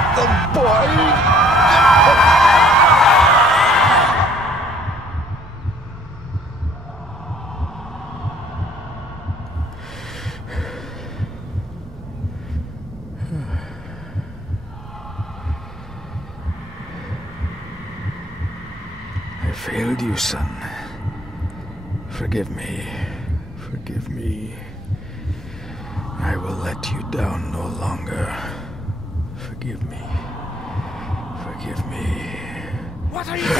got them, boy! I failed you, son. Forgive me. Forgive me. I will let you down no longer. Forgive me. Forgive me. What are you doing?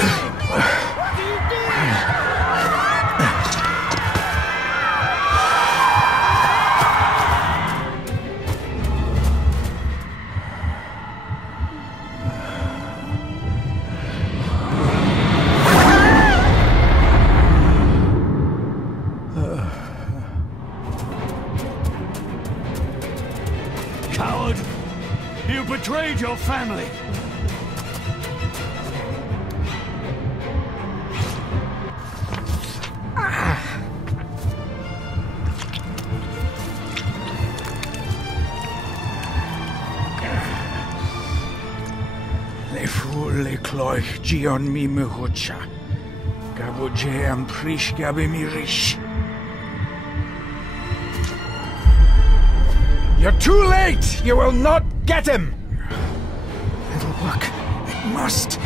What are you doing? Coward! You betrayed your family! Le fu le cloich gion mi muhucha. Gaboje am prish gabe mi rish. You're too late! You will not get him! It'll work. It must.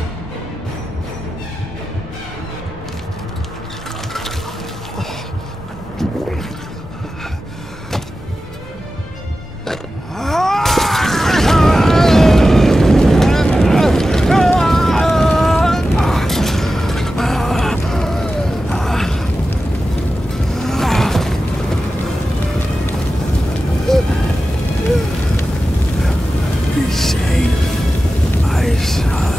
Be safe, my son.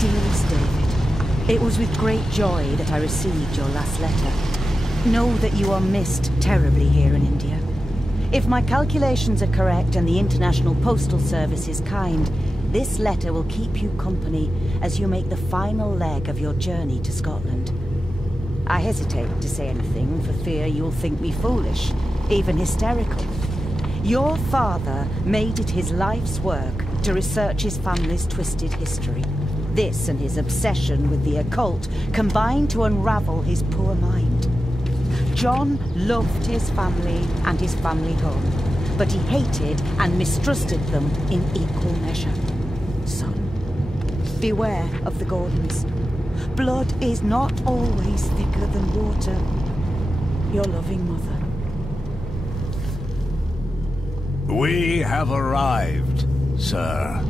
Dearest David, it was with great joy that I received your last letter. Know that you are missed terribly here in India. If my calculations are correct and the International Postal Service is kind, this letter will keep you company as you make the final leg of your journey to Scotland. I hesitate to say anything for fear you'll think me foolish, even hysterical. Your father made it his life's work to research his family's twisted history. This and his obsession with the occult combined to unravel his poor mind. John loved his family and his family home, but he hated and mistrusted them in equal measure. Son, beware of the Gordons. Blood is not always thicker than water. Your loving mother. We have arrived, sir.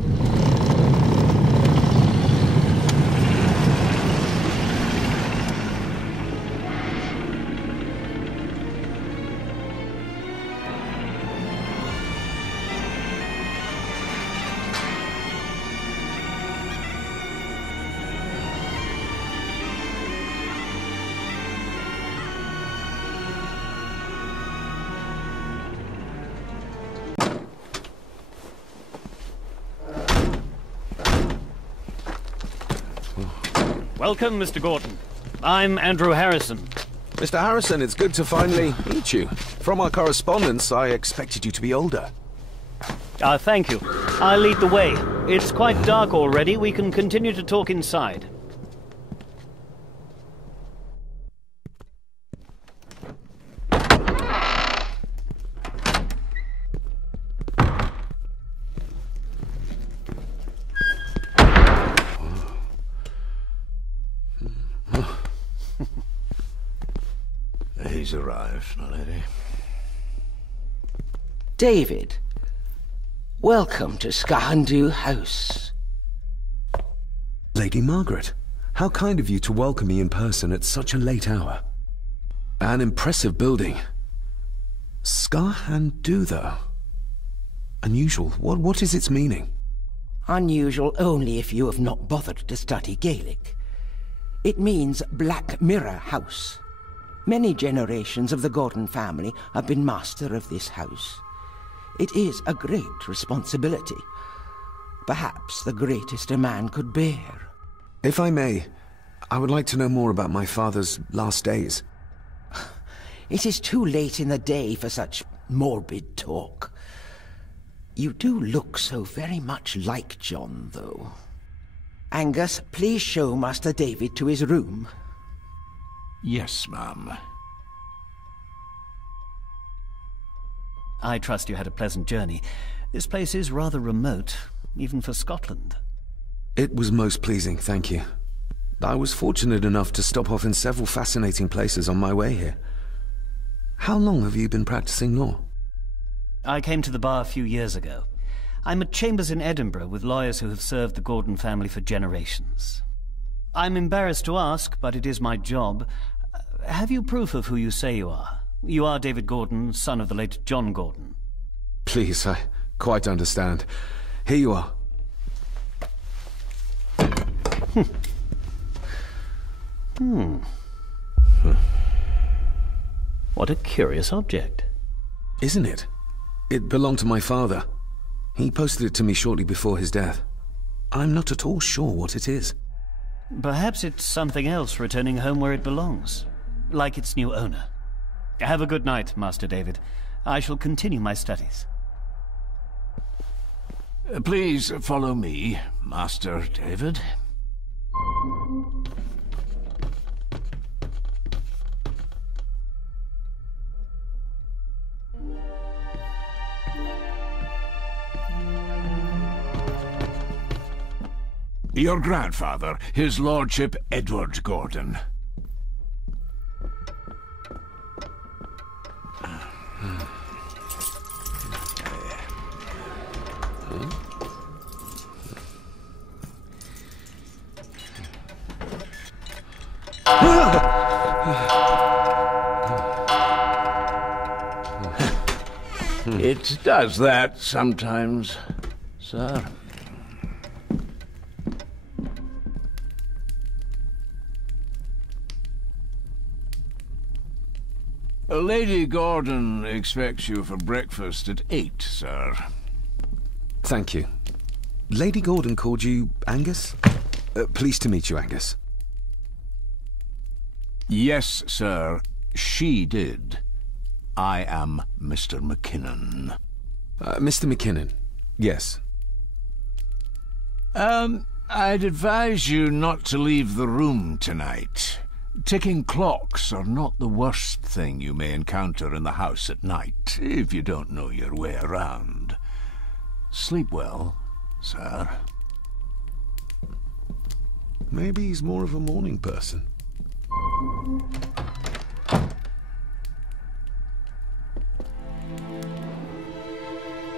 Welcome, Mr. Gordon. I'm Andrew Harrison. Mr. Harrison, it's good to finally meet you. From our correspondence, I expected you to be older. Thank you. I'll lead the way. It's quite dark already. We can continue to talk inside. He's arrived, my lady. David, welcome to Skahandu House. Lady Margaret, how kind of you to welcome me in person at such a late hour. An impressive building. Skahandu, though. Unusual. What is its meaning? Unusual only if you have not bothered to study Gaelic. It means Black Mirror House. Many generations of the Gordon family have been master of this house. It is a great responsibility. Perhaps the greatest a man could bear. If I may, I would like to know more about my father's last days. It is too late in the day for such morbid talk. You do look so very much like John, though. Angus, please show Master David to his room. Yes, ma'am. I trust you had a pleasant journey. This place is rather remote, even for Scotland. It was most pleasing, thank you. I was fortunate enough to stop off in several fascinating places on my way here. How long have you been practicing law? I came to the bar a few years ago. I'm at chambers in Edinburgh with lawyers who have served the Gordon family for generations. I'm embarrassed to ask, but it is my job. Have you proof of who you say you are? You are David Gordon, son of the late John Gordon. Please, I quite understand. Here you are. What a curious object. Isn't it? It belonged to my father. He posted it to me shortly before his death. I'm not at all sure what it is. Perhaps it's something else returning home where it belongs, like its new owner. Have a good night, Master David. I shall continue my studies. Please follow me, Master David. Your grandfather, his lordship Edward Gordon. It does that sometimes, sir. Lady Gordon expects you for breakfast at 8, sir. Thank you. Lady Gordon called you Angus? Pleased to meet you, Angus. Yes, sir. She did. I am Mr. McKinnon. Mr. McKinnon. Yes. I'd advise you not to leave the room tonight. Ticking clocks are not the worst thing you may encounter in the house at night, if you don't know your way around. Sleep well, sir. Maybe he's more of a morning person.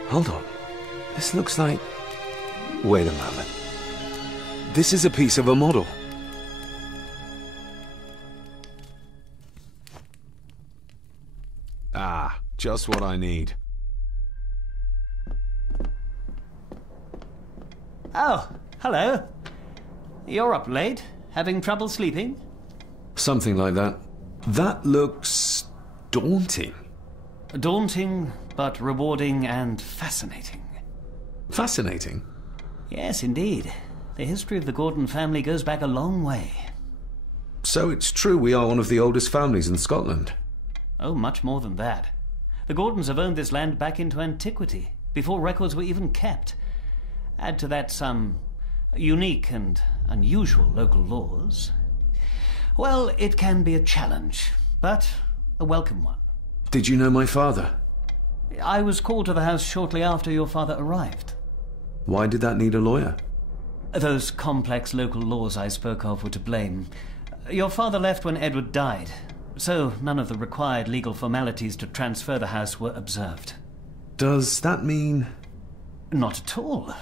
Hold on. This looks like... Wait a moment. This is a piece of a model. Ah, just what I need. Oh, hello. You're up late? Having trouble sleeping? Something like that. That looks... daunting. Daunting, but rewarding and fascinating. Fascinating? Yes, indeed. The history of the Gordon family goes back a long way. So it's true we are one of the oldest families in Scotland. Oh, much more than that. The Gordons have owned this land back into antiquity, before records were even kept. Add to that some unique and unusual local laws. Well, it can be a challenge, but a welcome one. Did you know my father? I was called to the house shortly after your father arrived. Why did that need a lawyer? Those complex local laws I spoke of were to blame. Your father left when Edward died, so none of the required legal formalities to transfer the house were observed. Does that mean... Not at all.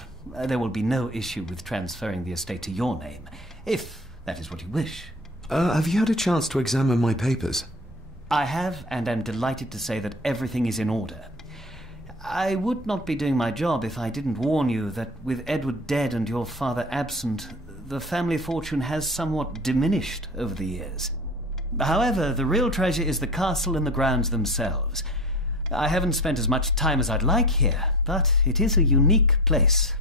There will be no issue with transferring the estate to your name, if that is what you wish. Have you had a chance to examine my papers? I have, and am delighted to say that everything is in order. I would not be doing my job if I didn't warn you that with Edward dead and your father absent, the family fortune has somewhat diminished over the years. However, the real treasure is the castle and the grounds themselves. I haven't spent as much time as I'd like here, but it is a unique place.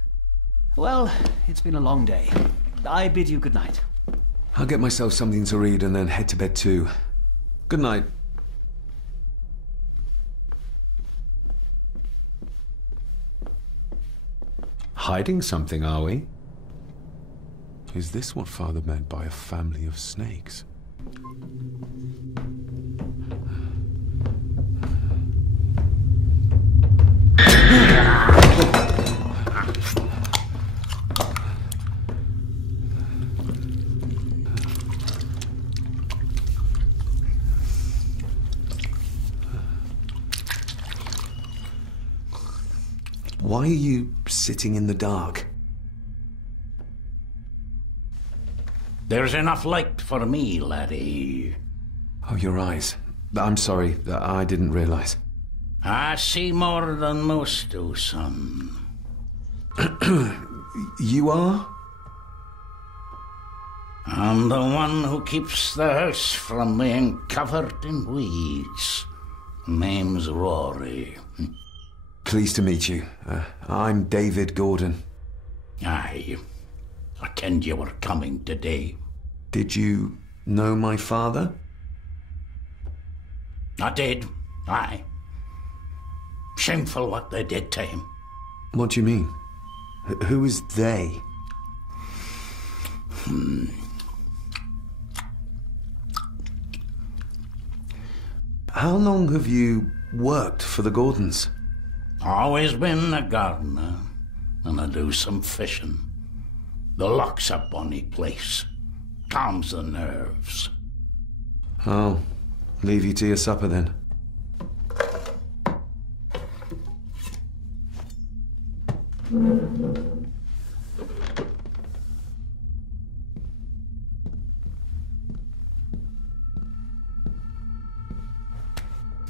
Well, it's been a long day. I bid you good night. I'll get myself something to read and then head to bed too. Good night. Hiding something, are we? Is this what Father meant by a family of snakes? Why are you sitting in the dark? There's enough light for me, laddie. Oh, your eyes. I'm sorry, I didn't realize. I see more than most do, son. You are? I'm the one who keeps the house from being covered in weeds. Name's Rory. Pleased to meet you. I'm David Gordon. Aye. I kenned you were coming today. Did you know my father? I did. Aye. Shameful what they did to him. What do you mean? Who is they? How long have you worked for the Gordons? Always been a gardener, and I do some fishing. The loch's a bonny place. Calms the nerves. I'll leave you to your supper then.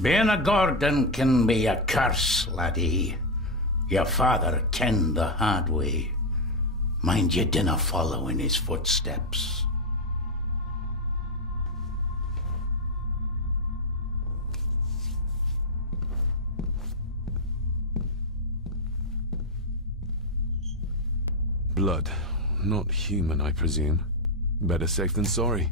Being a Gordon can be a curse, laddie. Your father kenned the hard way. Mind you dinna follow in his footsteps. Blood. Not human, I presume. Better safe than sorry.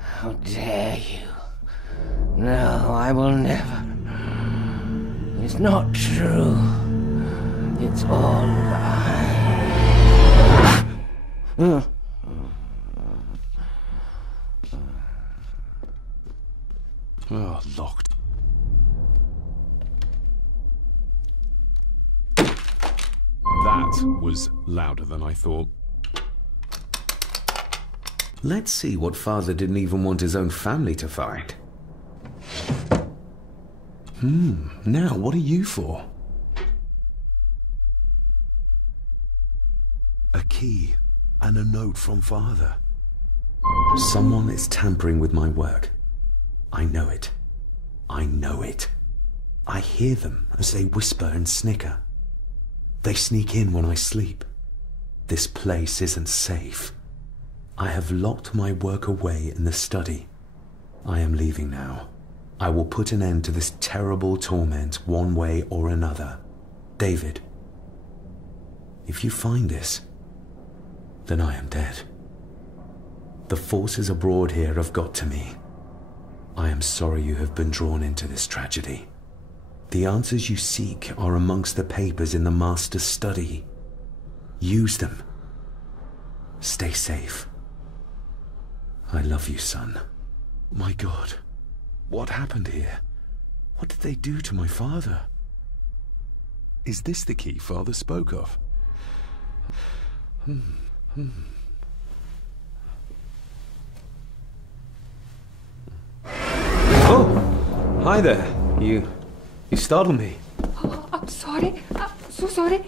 How dare you? No, I will never. It's not true. It's all lie. Oh, locked. That was louder than I thought. Let's see what Father didn't even want his own family to find. Now what are you for? A key and a note from Father. Someone is tampering with my work. I know it. I know it. I hear them as they whisper and snicker. They sneak in when I sleep. This place isn't safe. I have locked my work away in the study. I am leaving now. I will put an end to this terrible torment one way or another. David, if you find this, then I am dead. The forces abroad here have got to me. I am sorry you have been drawn into this tragedy. The answers you seek are amongst the papers in the Master's study. Use them. Stay safe. I love you, son. My God, what happened here? What did they do to my father? Is this the key Father spoke of? Oh, hi there. You startled me. Oh, I'm sorry. I'm so sorry.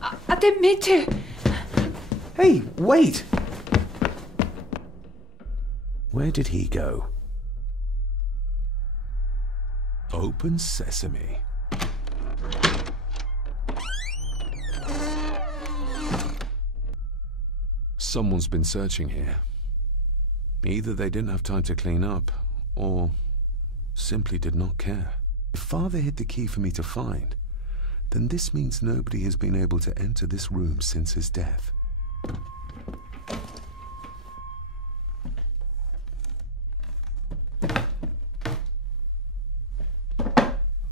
I didn't mean to. Hey, wait! Where did he go? Open sesame. Someone's been searching here. Either they didn't have time to clean up, or simply did not care. If Father hid the key for me to find, then this means nobody has been able to enter this room since his death.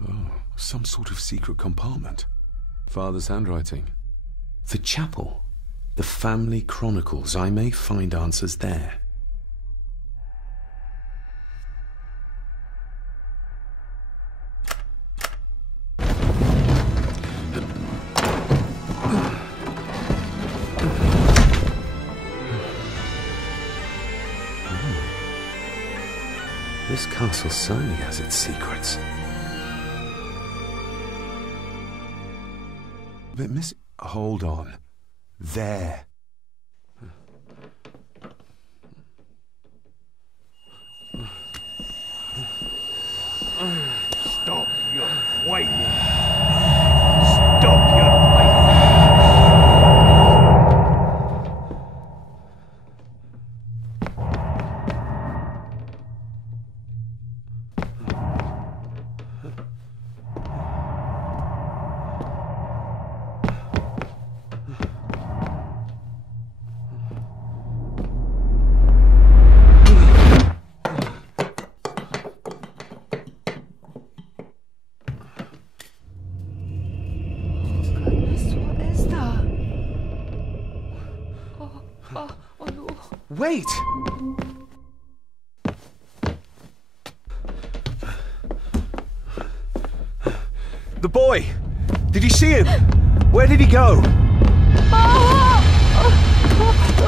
Oh, some sort of secret compartment. Father's handwriting. The chapel. The family chronicles. I may find answers there. This castle certainly has its secrets. But hold on. There. Stop your whining. Stop your whining. Wait! The boy! Did you see him? Where did he go?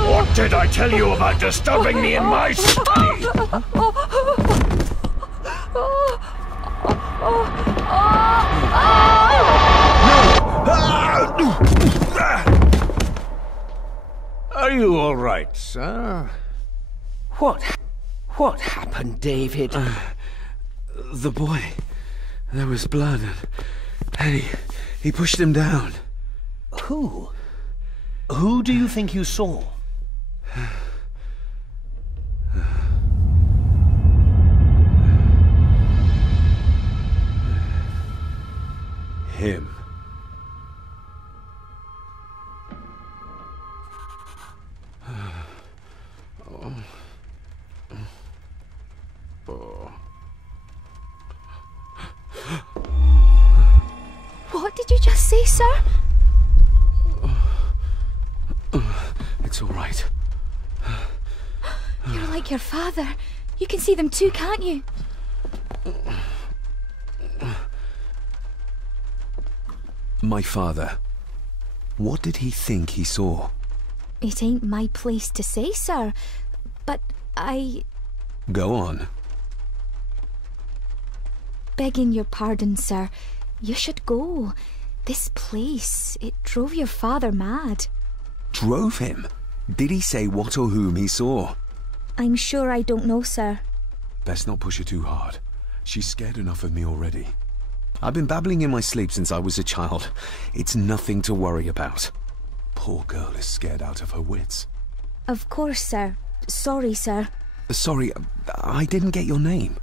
What did I tell you about disturbing me in my study? Are you all right, sir? What happened, David? The boy. There was blood, and he pushed him down. Who? Who do you think you saw? Him. What did you just say, sir? It's all right. You're like your father. You can see them too, can't you? My father. What did he think he saw? It ain't my place to say, sir. But I... Go on. Begging your pardon, sir. You should go. This place, it drove your father mad. Drove him? Did he say what or whom he saw? I'm sure I don't know, sir. Best not push her too hard. She's scared enough of me already. I've been babbling in my sleep since I was a child. It's nothing to worry about. Poor girl is scared out of her wits. Of course, sir. Sorry, sir. Sorry, I didn't get your name.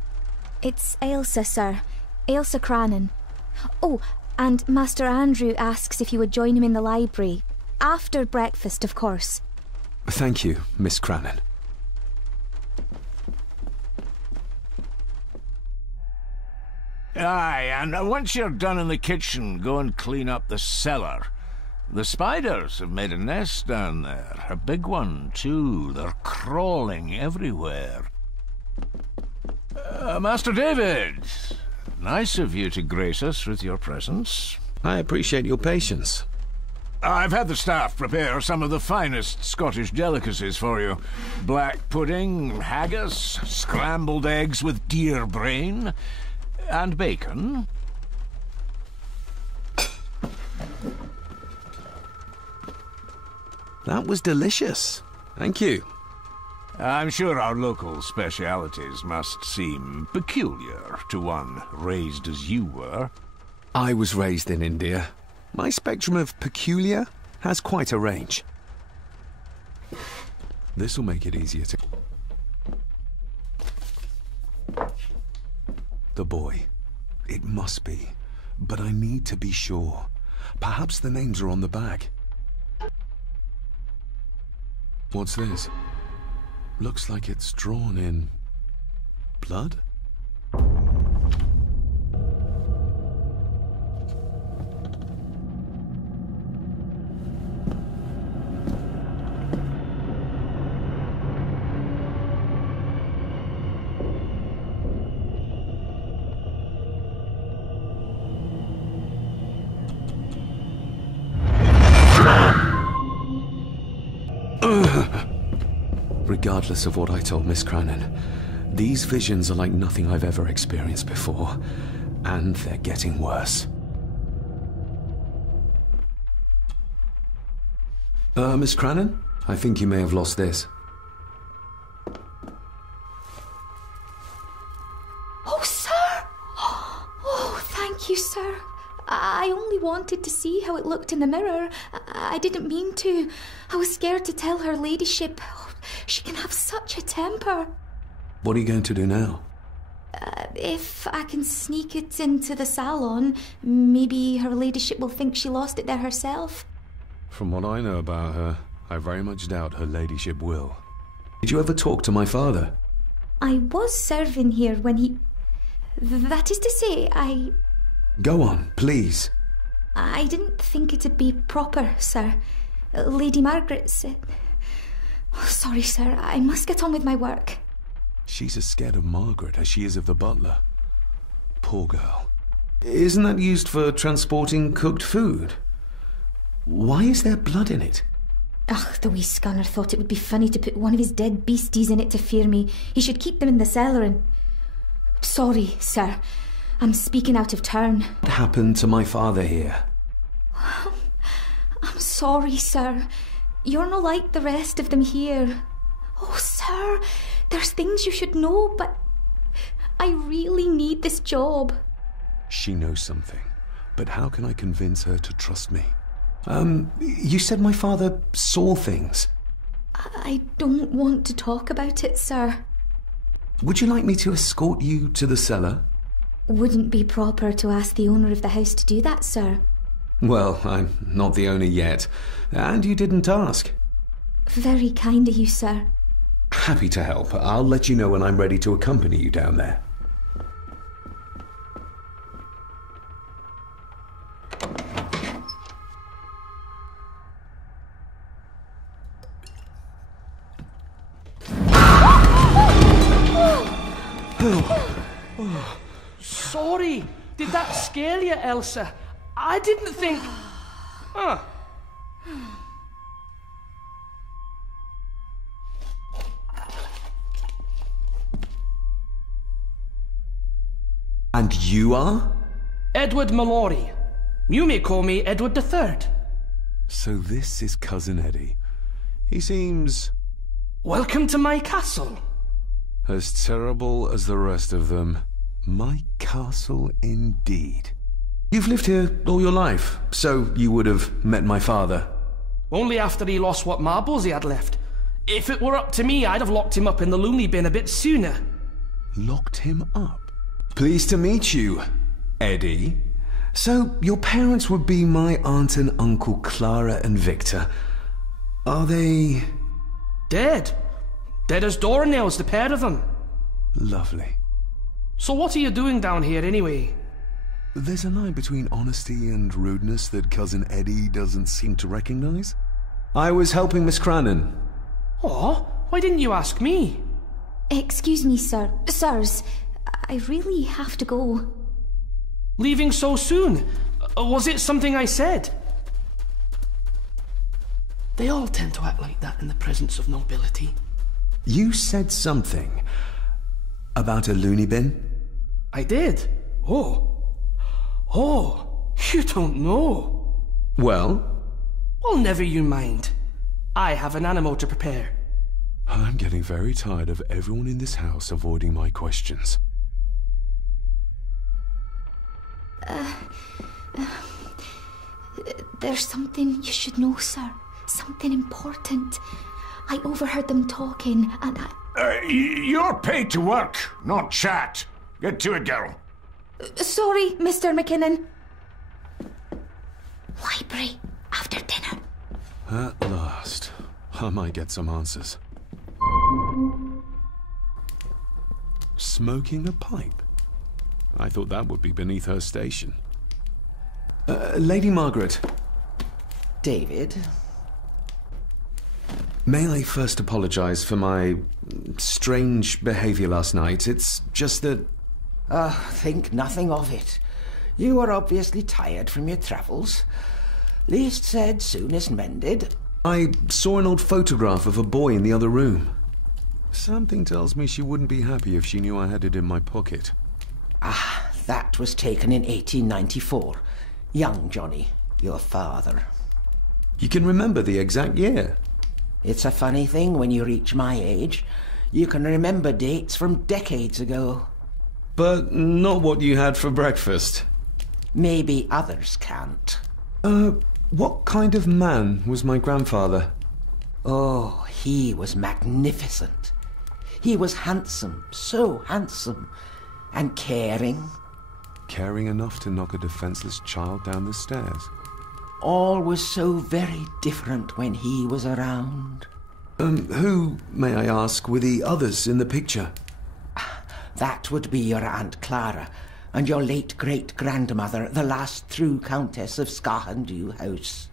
It's Ailsa, sir. Ailsa Crannan. Oh, and Master Andrew asks if you would join him in the library. After breakfast, of course. Thank you, Miss Crannan. Aye, and once you're done in the kitchen, go and clean up the cellar. The spiders have made a nest down there. A big one, too. They're crawling everywhere. Master David, nice of you to grace us with your presence. I appreciate your patience. I've had the staff prepare some of the finest Scottish delicacies for you. Black pudding, haggis, scrambled eggs with deer brain, and bacon. That was delicious. Thank you. I'm sure our local specialities must seem peculiar to one raised as you were. I was raised in India. My spectrum of peculiar has quite a range. This'll make it easier to... The boy. It must be. But I need to be sure. Perhaps the names are on the back. What's this? Looks like it's drawn in... blood? Regardless of what I told Miss Cranon, these visions are like nothing I've ever experienced before, and they're getting worse. Miss Cranon? I think you may have lost this. Oh, sir! Oh, thank you, sir. I only wanted to see how it looked in the mirror. I didn't mean to. I was scared to tell her ladyship. She can have such a temper. What are you going to do now? If I can sneak it into the salon, maybe her ladyship will think she lost it there herself. From what I know about her, I very much doubt her ladyship will. Did you ever talk to my father? I was serving here when he... That is to say, Go on, please. I didn't think it'd be proper, sir. Lady Margaret said... Oh, sorry, sir. I must get on with my work. She's as scared of Margaret as she is of the butler. Poor girl. Isn't that used for transporting cooked food? Why is there blood in it? Ugh, the wee scunner thought it would be funny to put one of his dead beasties in it to fear me. He should keep them in the cellar and... Sorry, sir. I'm speaking out of turn. What happened to my father here? I'm sorry, sir. You're not like the rest of them here. Oh, sir, there's things you should know, but I really need this job. She knows something, but how can I convince her to trust me? You said my father saw things. I don't want to talk about it, sir. Would you like me to escort you to the cellar? Wouldn't be proper to ask the owner of the house to do that, sir. Well, I'm not the owner yet, and you didn't ask. Very kind of you, sir. Happy to help. I'll let you know when I'm ready to accompany you down there. Sorry. Did that scare you, Elsa? I didn't think... Huh. And you are? Edward Mallory. You may call me Edward III. So this is Cousin Eddie. He seems... Welcome to my castle. as terrible as the rest of them. My castle indeed. You've lived here all your life, so you would have met my father. Only after he lost what marbles he had left. If it were up to me, I'd have locked him up in the loony bin a bit sooner. Locked him up? Pleased to meet you, Eddie. So, your parents would be my aunt and uncle Clara and Victor. Are they... Dead. Dead as doornails, the pair of them. Lovely. So what are you doing down here anyway? There's a line between honesty and rudeness that Cousin Eddie doesn't seem to recognize. I was helping Miss Cranon. Oh, why didn't you ask me? Excuse me, sir. Sirs, I really have to go. Leaving so soon? Was it something I said? They all tend to act like that in the presence of nobility. You said something about a loony bin? I did. Oh, you don't know. Well? Well, never you mind. I have an animal to prepare. I'm getting very tired of everyone in this house avoiding my questions. There's something you should know, sir. Something important. I overheard them talking, and You're paid to work, not chat. Get to it, girl. Sorry, Mr. McKinnon. Library, after dinner. At last. I might get some answers. Smoking a pipe? I thought that would be beneath her station. Lady Margaret. David? May I first apologize for my strange behavior last night? It's just that... Think nothing of it. You were obviously tired from your travels. Least said, soonest mended. I saw an old photograph of a boy in the other room. Something tells me she wouldn't be happy if she knew I had it in my pocket. Ah, that was taken in 1894. Young Johnny, your father. You can remember the exact year? It's a funny thing when you reach my age. You can remember dates from decades ago. But not what you had for breakfast. Maybe others can't. What kind of man was my grandfather? Oh, he was magnificent. He was handsome, so handsome, and caring. Caring enough to knock a defenseless child down the stairs. All was so very different when he was around. Who, may I ask, were the others in the picture? That would be your Aunt Clara, and your late great-grandmother, the last true Countess of Scahandew House.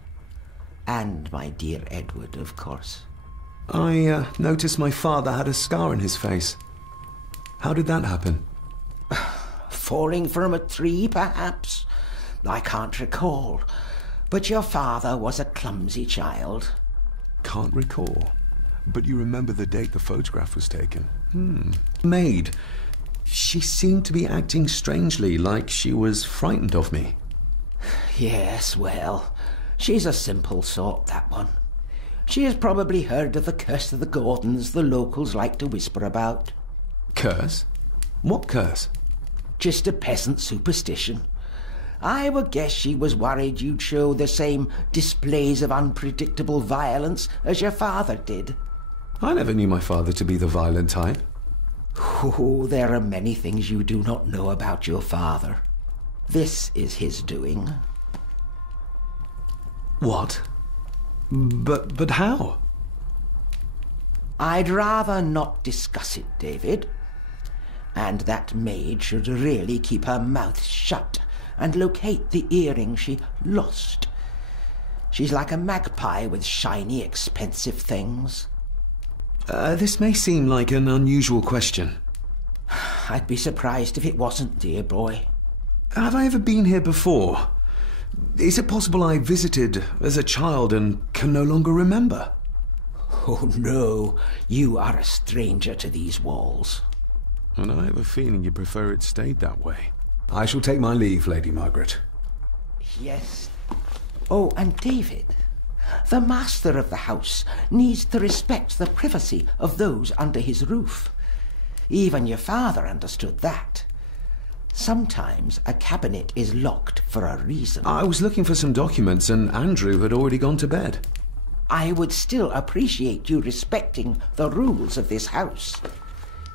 And my dear Edward, of course. I noticed my father had a scar on his face. How did that happen? Falling from a tree, perhaps? I can't recall. But your father was a clumsy child. Can't recall. But you remember the date the photograph was taken? Maid. She seemed to be acting strangely, like she was frightened of me. Yes, well, she's a simple sort, that one. She has probably heard of the curse of the Gordons the locals like to whisper about. Curse? What curse? Just a peasant superstition. I would guess she was worried you'd show the same displays of unpredictable violence as your father did. I never knew my father to be the violent type. Oh, there are many things you do not know about your father. This is his doing. What? But how? I'd rather not discuss it, David. And that maid should really keep her mouth shut and locate the earring she lost. She's like a magpie with shiny, expensive things. This may seem like an unusual question. I'd be surprised if it wasn't, dear boy. Have I ever been here before? Is it possible I visited as a child and can no longer remember? Oh, no. You are a stranger to these walls. And I have a feeling you prefer it stayed that way. I shall take my leave, Lady Margaret. Yes. Oh, and David, the master of the house needs to respect the privacy of those under his roof. Even your father understood that. Sometimes a cabinet is locked for a reason. I was looking for some documents and Andrew had already gone to bed. I would still appreciate you respecting the rules of this house.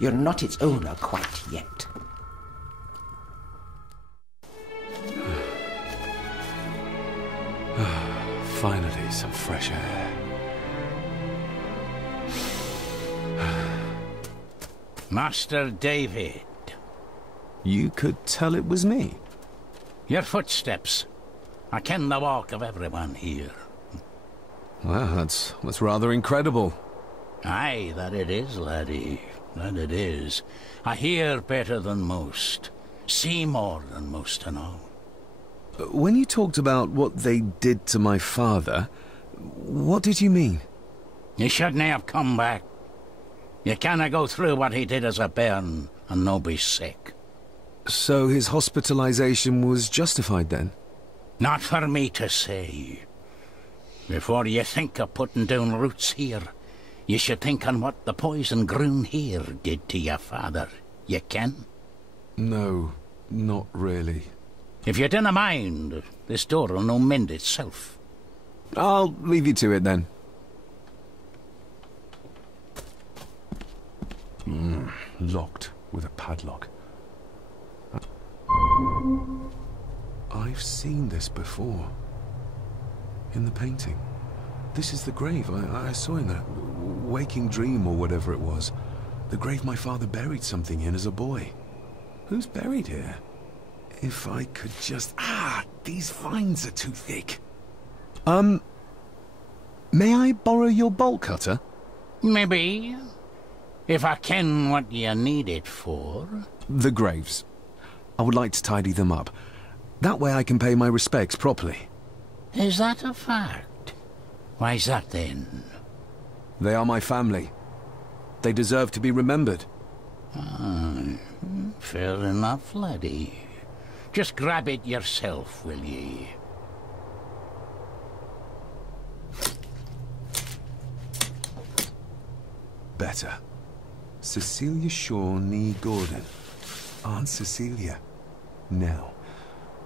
You're not its owner quite yet. Finally, some fresh air. Master David. You could tell it was me. Your footsteps. I ken the walk of everyone here. Well, that's rather incredible. Aye, that it is, laddie. That it is. I hear better than most. See more than most to know. When you talked about what they did to my father, what did you mean? You shouldn't have come back. You canna go through what he did as a bairn and no be sick. So his hospitalization was justified then? Not for me to say. Before you think of putting down roots here, you should think on what the poison grown here did to your father. You ken? No, not really. If you dinna mind, this door'll no mend itself. I'll leave you to it then. Locked with a padlock. I've seen this before. In the painting. This is the grave I saw in that waking dream or whatever it was. The grave my father buried something in as a boy. Who's buried here? If I could just... these vines are too thick. May I borrow your bolt cutter? Maybe. If I ken what you need it for. The graves. I would like to tidy them up. That way I can pay my respects properly. Is that a fact? Why's that then? They are my family. They deserve to be remembered. Fair enough, laddie. Just grab it yourself, will ye? Better. Cecilia Shaw Nee Gordon. Aunt Cecilia. Now,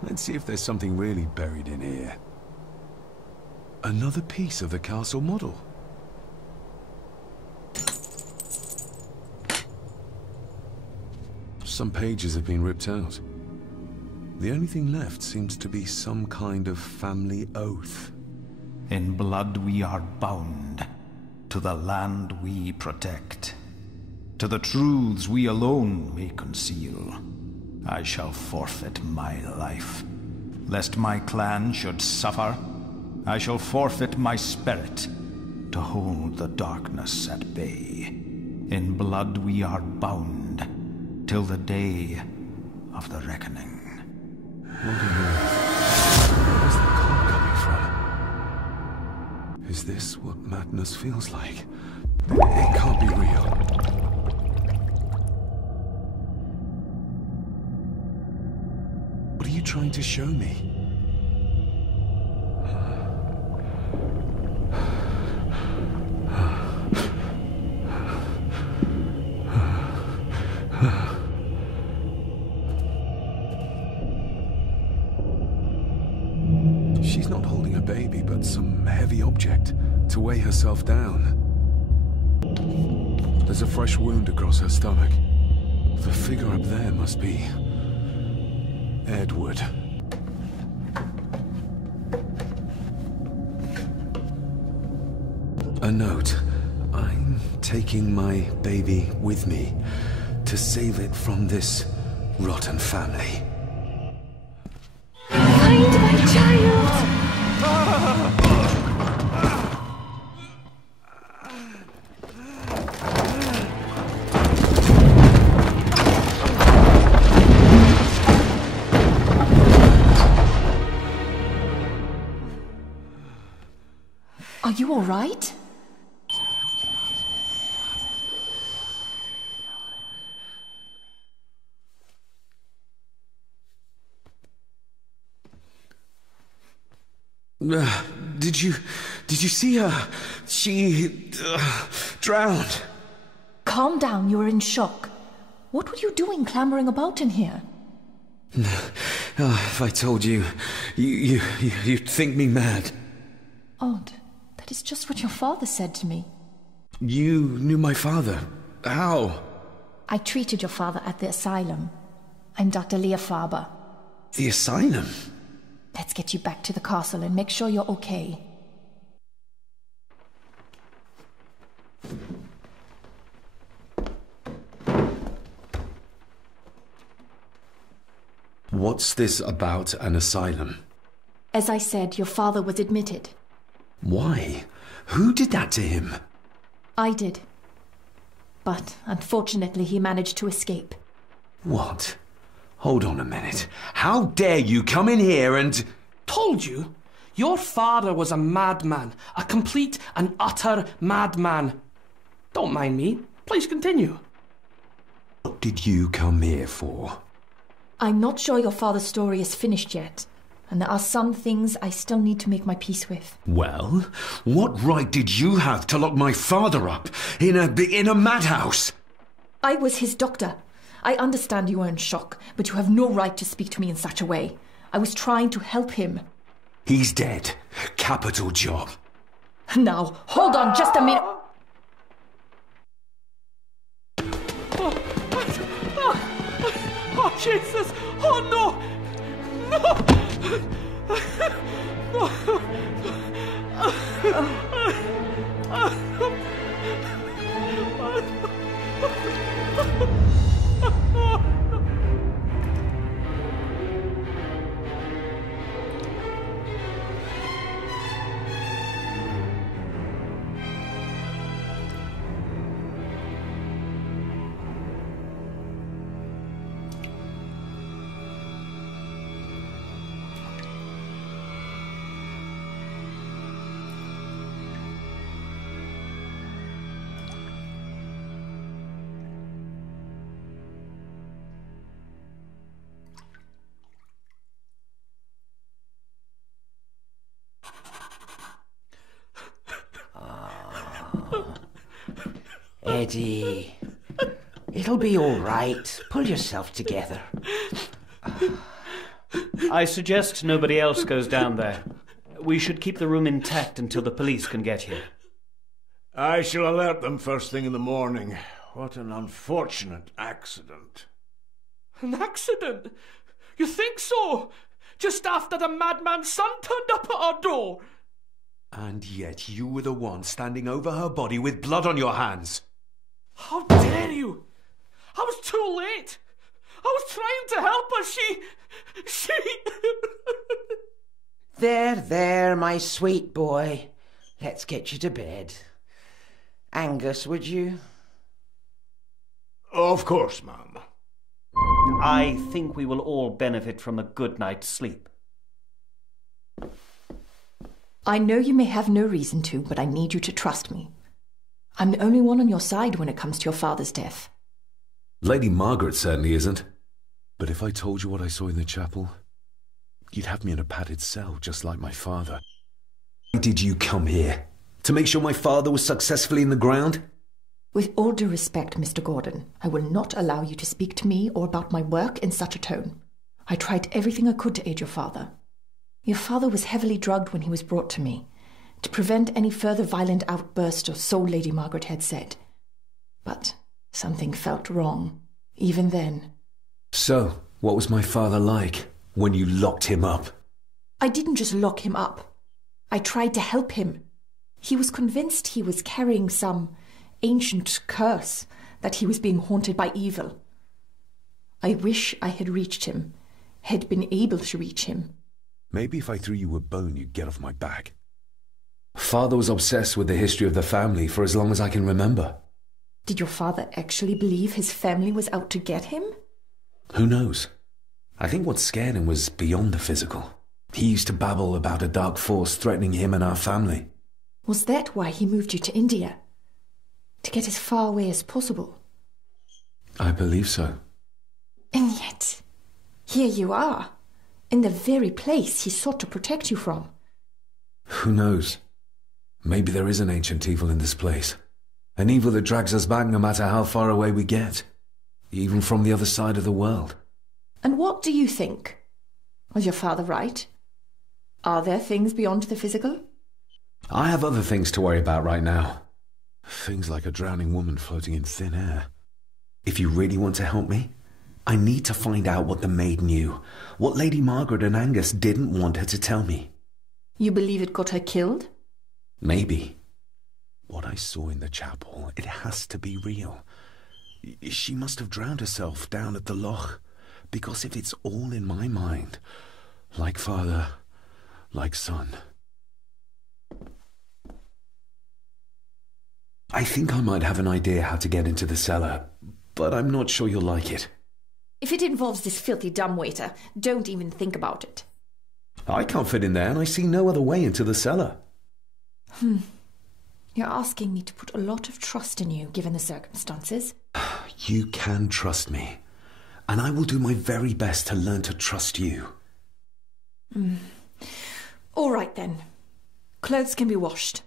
let's see if there's something really buried in here. Another piece of the castle model. Some pages have been ripped out. The only thing left seems to be some kind of family oath. In blood we are bound, to the land we protect. To the truths we alone may conceal. I shall forfeit my life. Lest my clan should suffer, I shall forfeit my spirit to hold the darkness at bay. In blood we are bound, till the day of the reckoning. What on earth? Where's the cold coming from? Is this what madness feels like? It can't be real. What are you trying to show me? She's not holding a baby, but some heavy object to weigh herself down. There's a fresh wound across her stomach. The figure up there must be... Edward. A note. I'm taking my baby with me to save it from this rotten family. Find my child! Are you all right? Did you see her? She... drowned. Calm down, you were in shock. What were you doing clambering about in here? If I told you, you'd think me mad. Odd. That is just what your father said to me. You knew my father? How? I treated your father at the asylum. I'm Dr. Leah Faber. The asylum? Let's get you back to the castle and make sure you're okay. What's this about an asylum? As I said, your father was admitted. Why? Who did that to him? I did. But, unfortunately, he managed to escape. What? Hold on a minute. How dare you come in here and... Told you? Your father was a madman. A complete and utter madman. Don't mind me. Please continue. What did you come here for? I'm not sure your father's story is finished yet. And there are some things I still need to make my peace with. Well, what right did you have to lock my father up in a madhouse? I was his doctor. I understand you are in shock, but you have no right to speak to me in such a way. I was trying to help him. He's dead. Capital job. Now, hold on just a minute. Eddie, it'll be all right. Pull yourself together. I suggest nobody else goes down there. We should keep the room intact until the police can get here. I shall alert them first thing in the morning. What an unfortunate accident. An accident? You think so? Just after the madman's son turned up at our door? And yet you were the one standing over her body with blood on your hands. How dare you! I was too late! I was trying to help her, she... There, my sweet boy. Let's get you to bed. Angus, would you? Of course, ma'am. I think we will all benefit from a good night's sleep. I know you may have no reason to, but I need you to trust me. I'm the only one on your side when it comes to your father's death. Lady Margaret certainly isn't. But if I told you what I saw in the chapel, you'd have me in a padded cell, just like my father. Why did you come here? To make sure my father was successfully in the ground? With all due respect, Mr. Gordon, I will not allow you to speak to me or about my work in such a tone. I tried everything I could to aid your father. Your father was heavily drugged when he was brought to me, to prevent any further violent outburst, or so Lady Margaret had said. But something felt wrong, even then. So, what was my father like when you locked him up? I didn't just lock him up. I tried to help him. He was convinced he was carrying some ancient curse, that he was being haunted by evil. I wish I had reached him, had been able to reach him. Maybe if I threw you a bone, you'd get off my back. Father was obsessed with the history of the family for as long as I can remember. Did your father actually believe his family was out to get him? Who knows? I think what scared him was beyond the physical. He used to babble about a dark force threatening him and our family. Was that why he moved you to India? To get as far away as possible? I believe so. And yet, here you are, in the very place he sought to protect you from. Who knows? Maybe there is an ancient evil in this place. An evil that drags us back no matter how far away we get. Even from the other side of the world. And what do you think? Was your father right? Are there things beyond the physical? I have other things to worry about right now. Things like a drowning woman floating in thin air. If you really want to help me, I need to find out what the maid knew. What Lady Margaret and Angus didn't want her to tell me. You believe it got her killed? Maybe. What I saw in the chapel, it has to be real. She must have drowned herself down at the loch. Because if it's all in my mind, like father, like son. I think I might have an idea how to get into the cellar, but I'm not sure you'll like it. If it involves this filthy dumbwaiter, don't even think about it. I can't fit in there, and I see no other way into the cellar. You're asking me to put a lot of trust in you, given the circumstances. You can trust me, and I will do my very best to learn to trust you. All right, then. Clothes can be washed.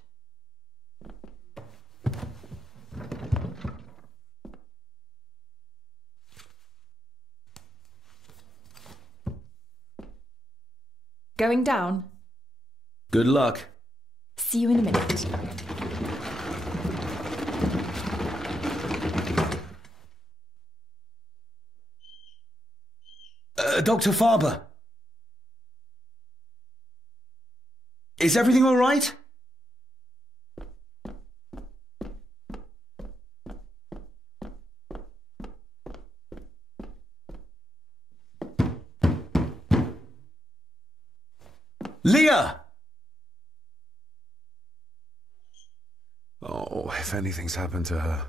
Going down? Good luck. See you in a minute. Dr. Farber. Is everything all right? Leah! Oh, if anything's happened to her.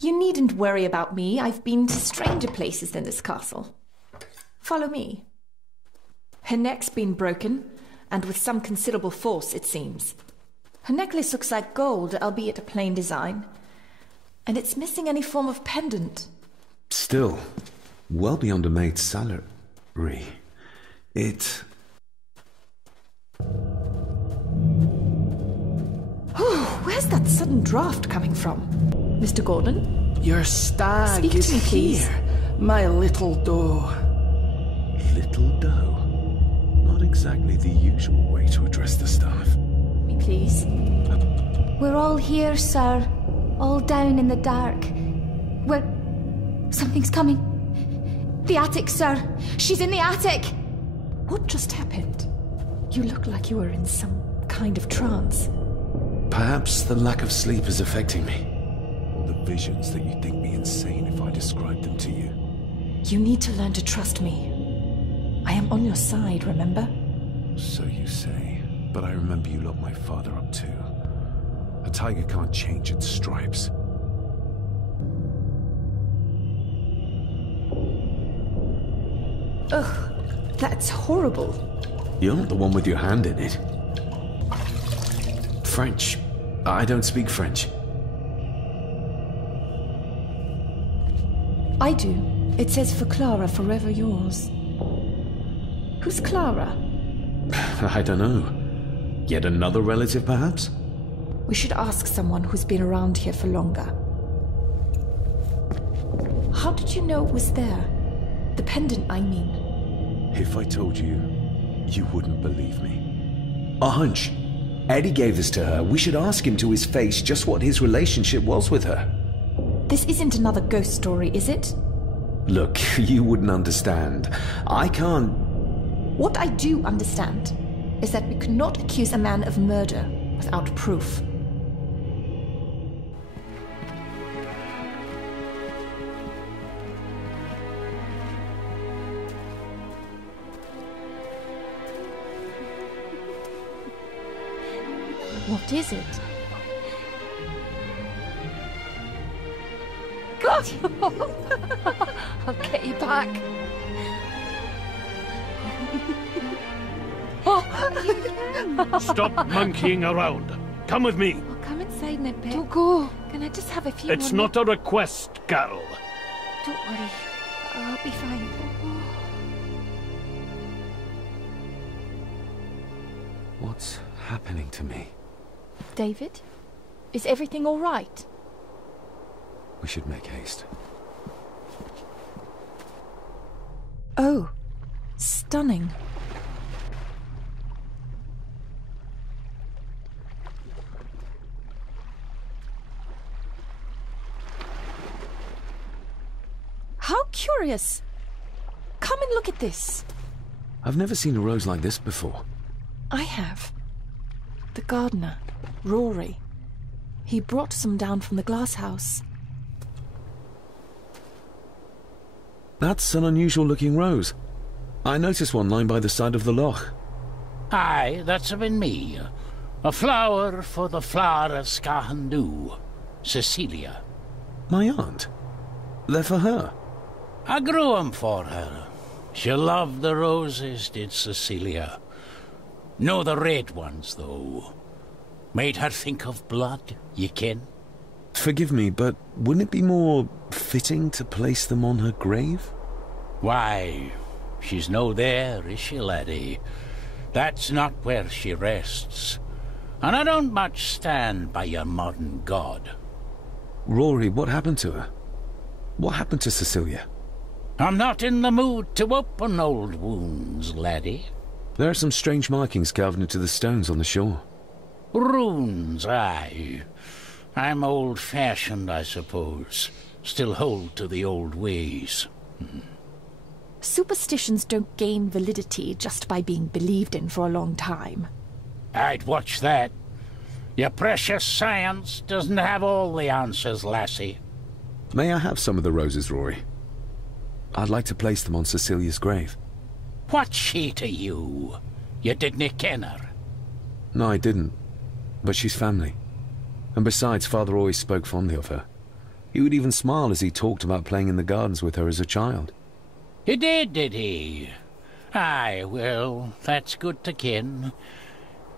You needn't worry about me. I've been to stranger places than this castle. Follow me. Her neck's been broken, and with some considerable force, it seems. Her necklace looks like gold, albeit a plain design. And it's missing any form of pendant. Still, well beyond a maid's salary. It... Where's that sudden draft coming from? Mr. Gordon? Your stag Speak is to me, please. here, my little doe. Little doe? Not exactly the usual way to address the staff. Me, please. We're all here, sir. All down in the dark. Something's coming. The attic, sir. She's in the attic. What just happened? You look like you were in some kind of trance. Perhaps the lack of sleep is affecting me. Or the visions that you'd think me insane if I described them to you. You need to learn to trust me. I am on your side, remember? So you say. But I remember you locked my father up too. A tiger can't change its stripes. Ugh, that's horrible. You're not the one with your hand in it. French. I don't speak French. I do. It says for Clara, forever yours. Who's Clara? I don't know. Yet another relative, perhaps? We should ask someone who's been around here for longer. How did you know it was there? The pendant, I mean. If I told you, you wouldn't believe me. A hunch. Eddie gave this to her. We should ask him to his face just what his relationship was with her. This isn't another ghost story, is it? Look, you wouldn't understand. I can't... What I do understand is that we could not accuse a man of murder without proof. What is it? I'll get you back. Stop monkeying around. Come with me. I'll come inside in a bit. Don't go. Can I just have a few It's more not a request, Carol. Don't worry. I'll be fine. What's happening to me? David? Is everything all right? We should make haste. Oh, stunning. How curious. Come and look at this. I've never seen a rose like this before. I have. The gardener, Rory. He brought some down from the glass house. That's an unusual-looking rose. I noticed one lying by the side of the loch. Aye, that's been me. A flower for the flower of Scahandoo, Cecilia. My aunt? They're for her? I grew 'em for her. She loved the roses, did Cecilia. No the red ones, though. Made her think of blood, ye ken. Forgive me, but wouldn't it be more fitting to place them on her grave? Why, she's no there, is she, laddie? That's not where she rests. And I don't much stand by your modern god. Rory, what happened to her? What happened to Cecilia? I'm not in the mood to open old wounds, laddie. There are some strange markings carved into the stones on the shore. Runes, aye. I'm old-fashioned, I suppose. Still hold to the old ways. Superstitions don't gain validity just by being believed in for a long time. I'd watch that. Your precious science doesn't have all the answers, lassie. May I have some of the roses, Rory? I'd like to place them on Cecilia's grave. What's she to you? You didn't ken her? No, I didn't. But she's family. And besides, Father always spoke fondly of her. He would even smile as he talked about playing in the gardens with her as a child. He did he? Aye, well, that's good to ken.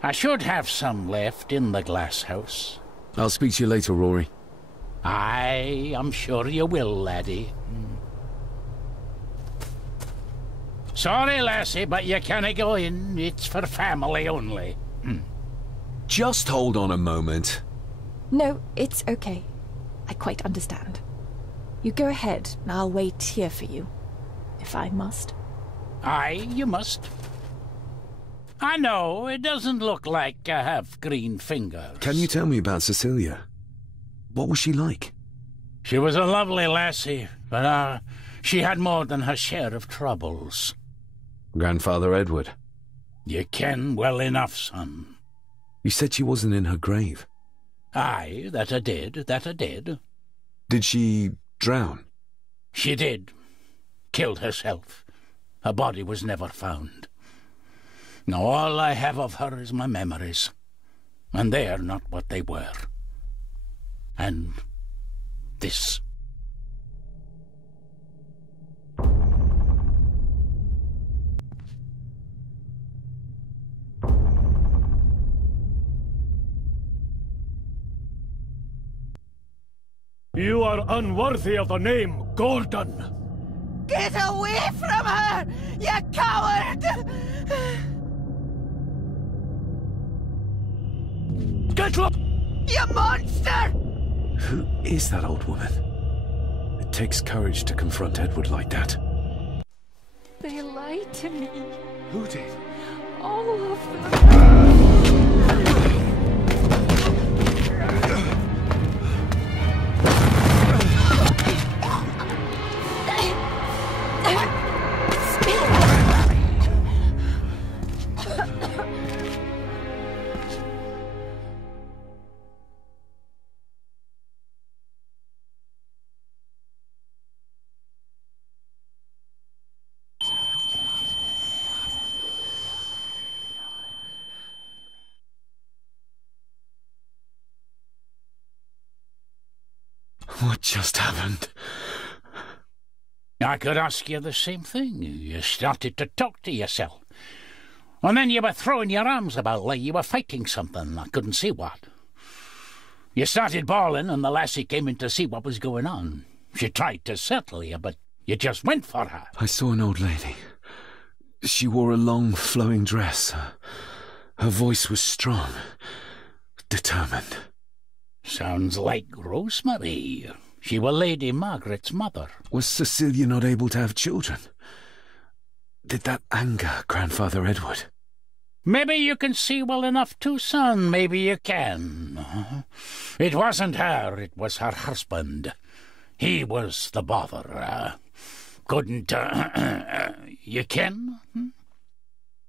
I should have some left in the glass house. I'll speak to you later, Rory. Aye, I'm sure you will, laddie. Sorry, lassie, but you canna go in. It's for family only. Just hold on a moment. No, it's okay. I quite understand. You go ahead, and I'll wait here for you, if I must. Aye, you must. I know, it doesn't look like I have green fingers. Can you tell me about Cecilia? What was she like? She was a lovely lassie, but she had more than her share of troubles. Grandfather Edward? You ken well enough, son. You said she wasn't in her grave. Aye, that I did. Did she drown? She did. Killed herself. Her body was never found. Now all I have of her is my memories, and they are not what they were. And this. You are unworthy of the name Gordon. Get away from her, you coward! Get up! You monster! Who is that old woman? It takes courage to confront Edward like that. They lied to me. Who did? All of them. What just happened? I could ask you the same thing. You started to talk to yourself. And then you were throwing your arms about like you were fighting something. I couldn't see what. You started bawling and the lassie came in to see what was going on. She tried to settle you, but you just went for her. I saw an old lady. She wore a long, flowing dress. Her voice was strong, determined. Sounds like Rosemary. She was Lady Margaret's mother. Was Cecilia not able to have children? Did that anger Grandfather Edward? Maybe you can see well enough too, son. Maybe you can. It wasn't her, it was her husband. He was the bother. Couldn't, you ken?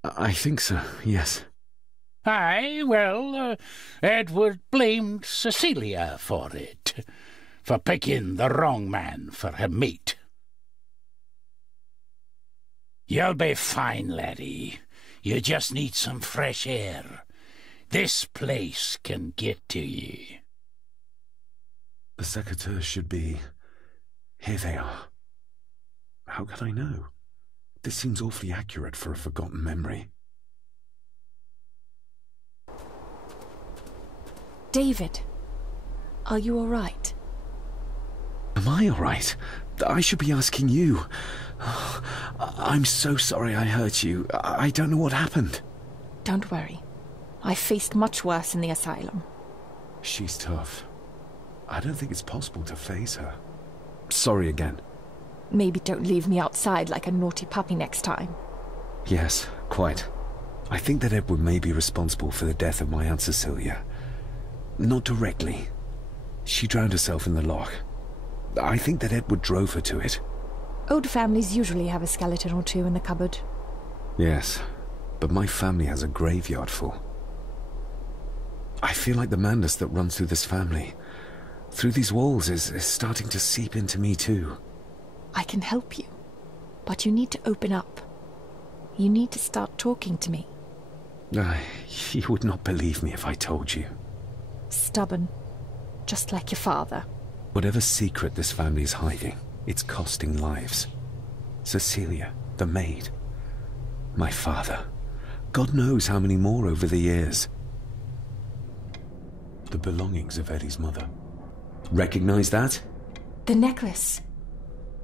I think so, yes. Aye, well, Edward blamed Cecilia for it, for picking the wrong man for her mate. You'll be fine, laddie. You just need some fresh air. This place can get to ye. The secateurs should be... Here they are. How could I know? This seems awfully accurate for a forgotten memory. David, are you all right? Am I all right? I should be asking you. I'm so sorry I hurt you. I don't know what happened. Don't worry. I faced much worse in the asylum. She's tough. I don't think it's possible to face her. Sorry again. Maybe don't leave me outside like a naughty puppy next time. Yes, quite. I think that Edward may be responsible for the death of my Aunt Cecilia. Not directly. She drowned herself in the loch. I think that Edward drove her to it. Old families usually have a skeleton or two in the cupboard. Yes, but my family has a graveyard full. I feel like the madness that runs through this family, through these walls, is starting to seep into me too. I can help you, but you need to open up. You need to start talking to me. You would not believe me if I told you. Stubborn. Just like your father. Whatever secret this family is hiding, it's costing lives. Cecilia, the maid. My father. God knows how many more over the years. The belongings of Eddie's mother. Recognize that? The necklace.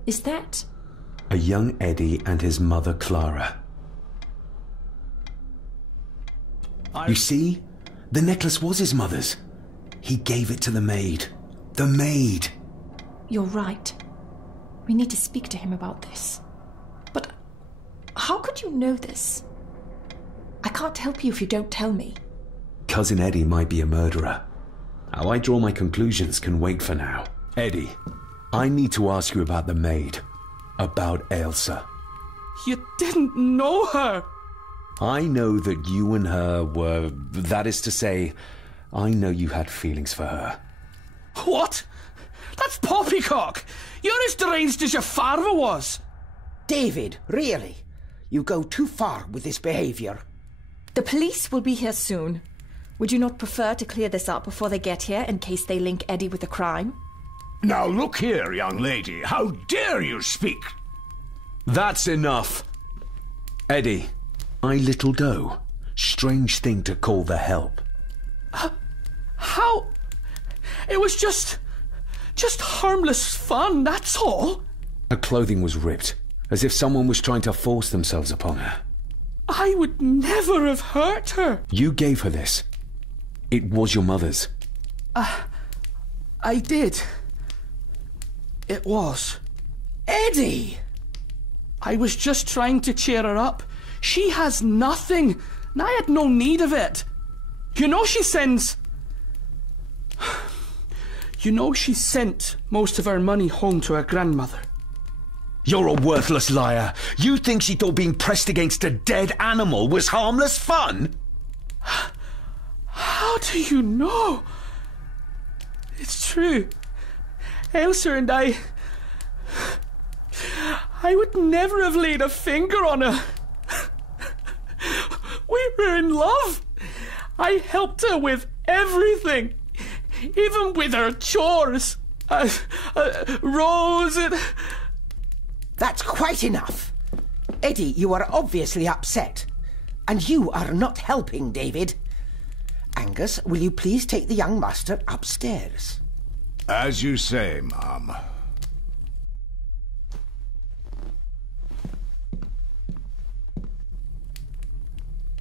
Is that... A young Eddie and his mother Clara. You see? The necklace was his mother's. He gave it to the maid. The maid! You're right. We need to speak to him about this. But how could you know this? I can't help you if you don't tell me. Cousin Eddie might be a murderer. How I draw my conclusions can wait for now. Eddie, I need to ask you about the maid. About Ailsa. You didn't know her! I know that you and her were... That is to say, I know you had feelings for her. What? That's poppycock! You're as deranged as your father was! David, really? You go too far with this behaviour. The police will be here soon. Would you not prefer to clear this up before they get here, in case they link Eddie with the crime? Now look here, young lady. How dare you speak? That's enough. Eddie, my little doe. Strange thing to call the help. How? It was just harmless fun, that's all. Her clothing was ripped, as if someone was trying to force themselves upon her. I would never have hurt her. You gave her this. It was your mother's. I did. It was. Eddie! I was just trying to cheer her up. She has nothing, and I had no need of it. You know she sends... You know she sent most of her money home to her grandmother. You're a worthless liar. You think she thought being pressed against a dead animal was harmless fun? How do you know? It's true. Ailsa and I would never have laid a finger on her. We were in love. I helped her with everything, even with her chores. Rose and... That's quite enough. Eddie, you are obviously upset. And you are not helping, David. Angus, will you please take the young master upstairs? As you say, Mom.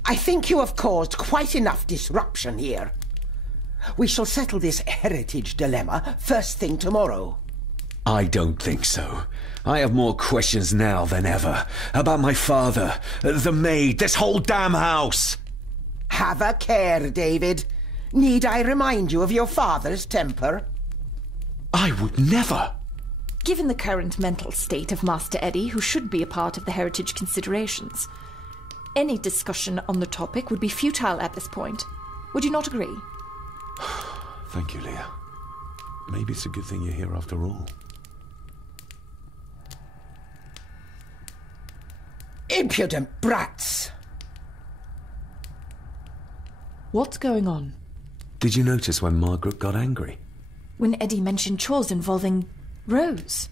I think you have caused quite enough disruption here. We shall settle this heritage dilemma first thing tomorrow. I don't think so. I have more questions now than ever. About my father, the maid, this whole damn house. Have a care, David. Need I remind you of your father's temper? I would never. Given the current mental state of Master Eddie, who should be a part of the heritage considerations, any discussion on the topic would be futile at this point. Would you not agree? Thank you, Leah. Maybe it's a good thing you're here after all. Impudent brats! What's going on? Did you notice when Margaret got angry? When Eddie mentioned chores involving Rose.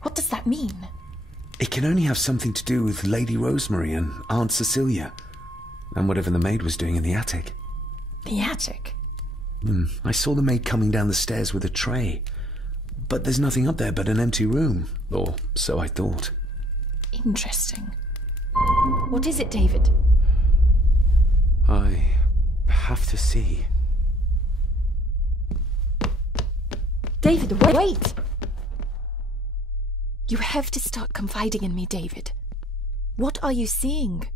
What does that mean? It can only have something to do with Lady Rosemary and Aunt Cecilia, and whatever the maid was doing in the attic. The attic? I saw the maid coming down the stairs with a tray, but there's nothing up there but an empty room, or so I thought. Interesting. What is it, David? I have to see. David, wait! You have to start confiding in me, David. What are you seeing?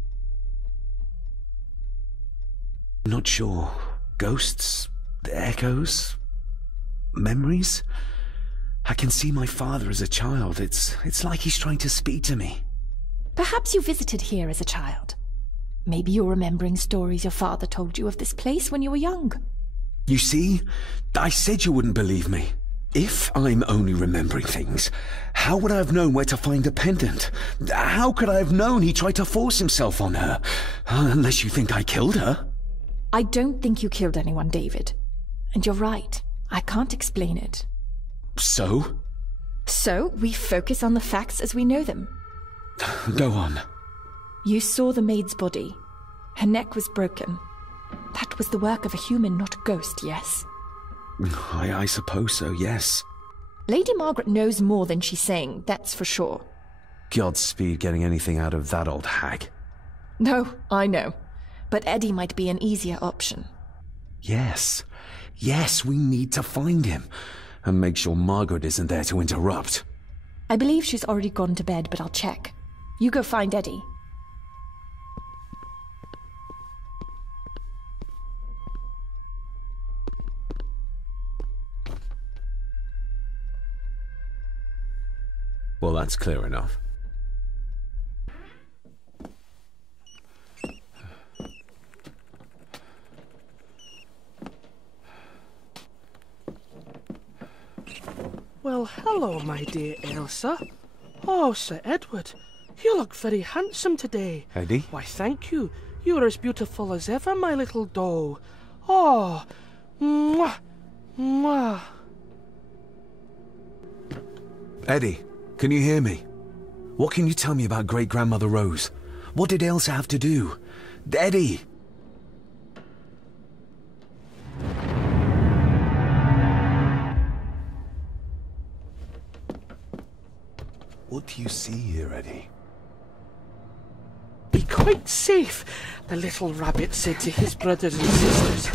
Not sure. Ghosts? Echoes? Memories? I can see my father as a child. It's like he's trying to speak to me. Perhaps you visited here as a child. Maybe you're remembering stories your father told you of this place when you were young. You see? I said you wouldn't believe me. If I'm only remembering things, how would I have known where to find the pendant? How could I have known he tried to force himself on her? Unless you think I killed her. I don't think you killed anyone, David. And you're right. I can't explain it. So? So, we focus on the facts as we know them. Go on. You saw the maid's body. Her neck was broken. That was the work of a human, not a ghost, yes? I suppose so, yes. Lady Margaret knows more than she's saying, that's for sure. Godspeed getting anything out of that old hag. No, I know. But Eddie might be an easier option. Yes. Yes, we need to find him. And make sure Margaret isn't there to interrupt. I believe she's already gone to bed, but I'll check. You go find Eddie. Well, that's clear enough. Well, hello, my dear Elsa. Oh, Sir Edward, you look very handsome today. Eddie? Why, thank you. You are as beautiful as ever, my little doe. Oh, mwah, mwah. Eddie, can you hear me? What can you tell me about Great-Grandmother Rose? What did Elsa have to do? Eddie! What do you see here, Eddie? Be quite safe, the little rabbit said to his brothers and sisters.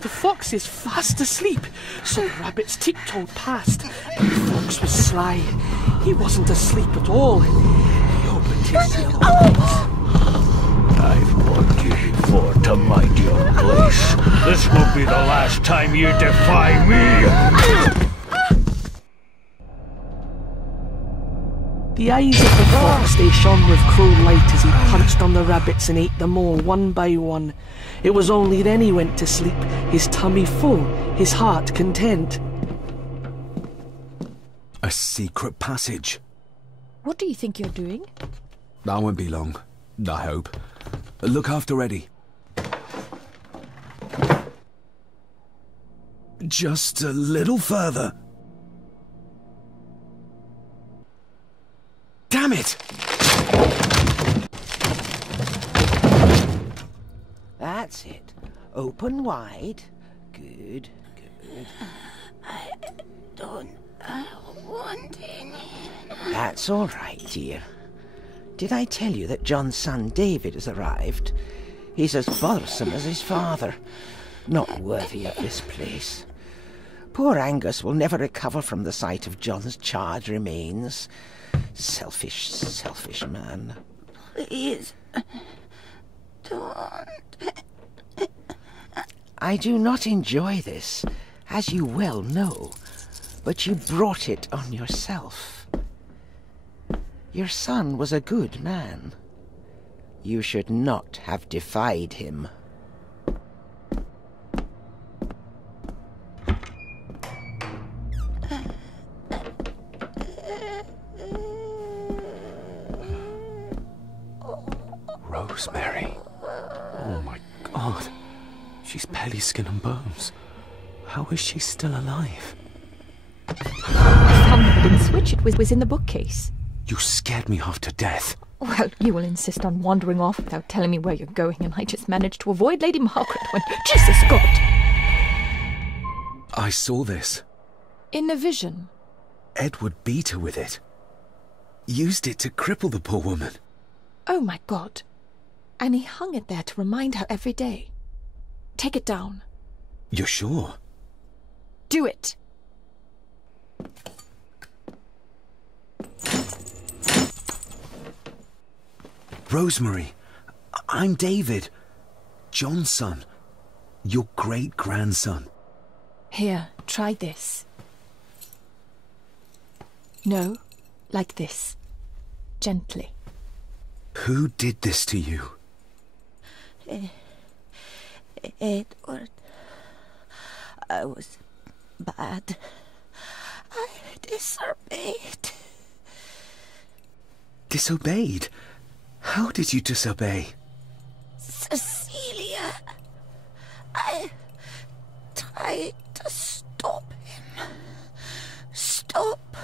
The fox is fast asleep, so the rabbits tiptoed past, but the fox was sly. He wasn't asleep at all. He opened his yellow eyes. I've warned you before to mind your place. This will be the last time you defy me. The eyes of the fox, they shone with cruel light as he punched on the rabbits and ate them all one by one. It was only then he went to sleep, his tummy full, his heart content. A secret passage. What do you think you're doing? That won't be long, I hope. Look after Eddie. Just a little further. Damn it! That's it. Open wide. Good, good. I don't want any. That's all right, dear. Did I tell you that John's son David has arrived? He's as bothersome as his father. Not worthy of this place. Poor Angus will never recover from the sight of John's charred remains. Selfish, selfish man. Please, don't. I do not enjoy this, as you well know, but you brought it on yourself. Your son was a good man. You should not have defied him. Rosemary. Oh my God. She's barely skin and bones. How is she still alive? I found the hidden switch. It was in the bookcase. You scared me half to death. Well, you will insist on wandering off without telling me where you're going, and I just managed to avoid Lady Margaret when... Jesus God! I saw this. In a vision? Edward beat her with it. Used it to cripple the poor woman. Oh my God. And he hung it there to remind her every day. Take it down. You're sure? Do it. Rosemary, I'm David. John's son. Your great-grandson. Here, try this. No, like this. Gently. Who did this to you? Edward. I was bad. disobeyed. Disobeyed? How did you disobey? Cecilia, I tried to stop him. Stop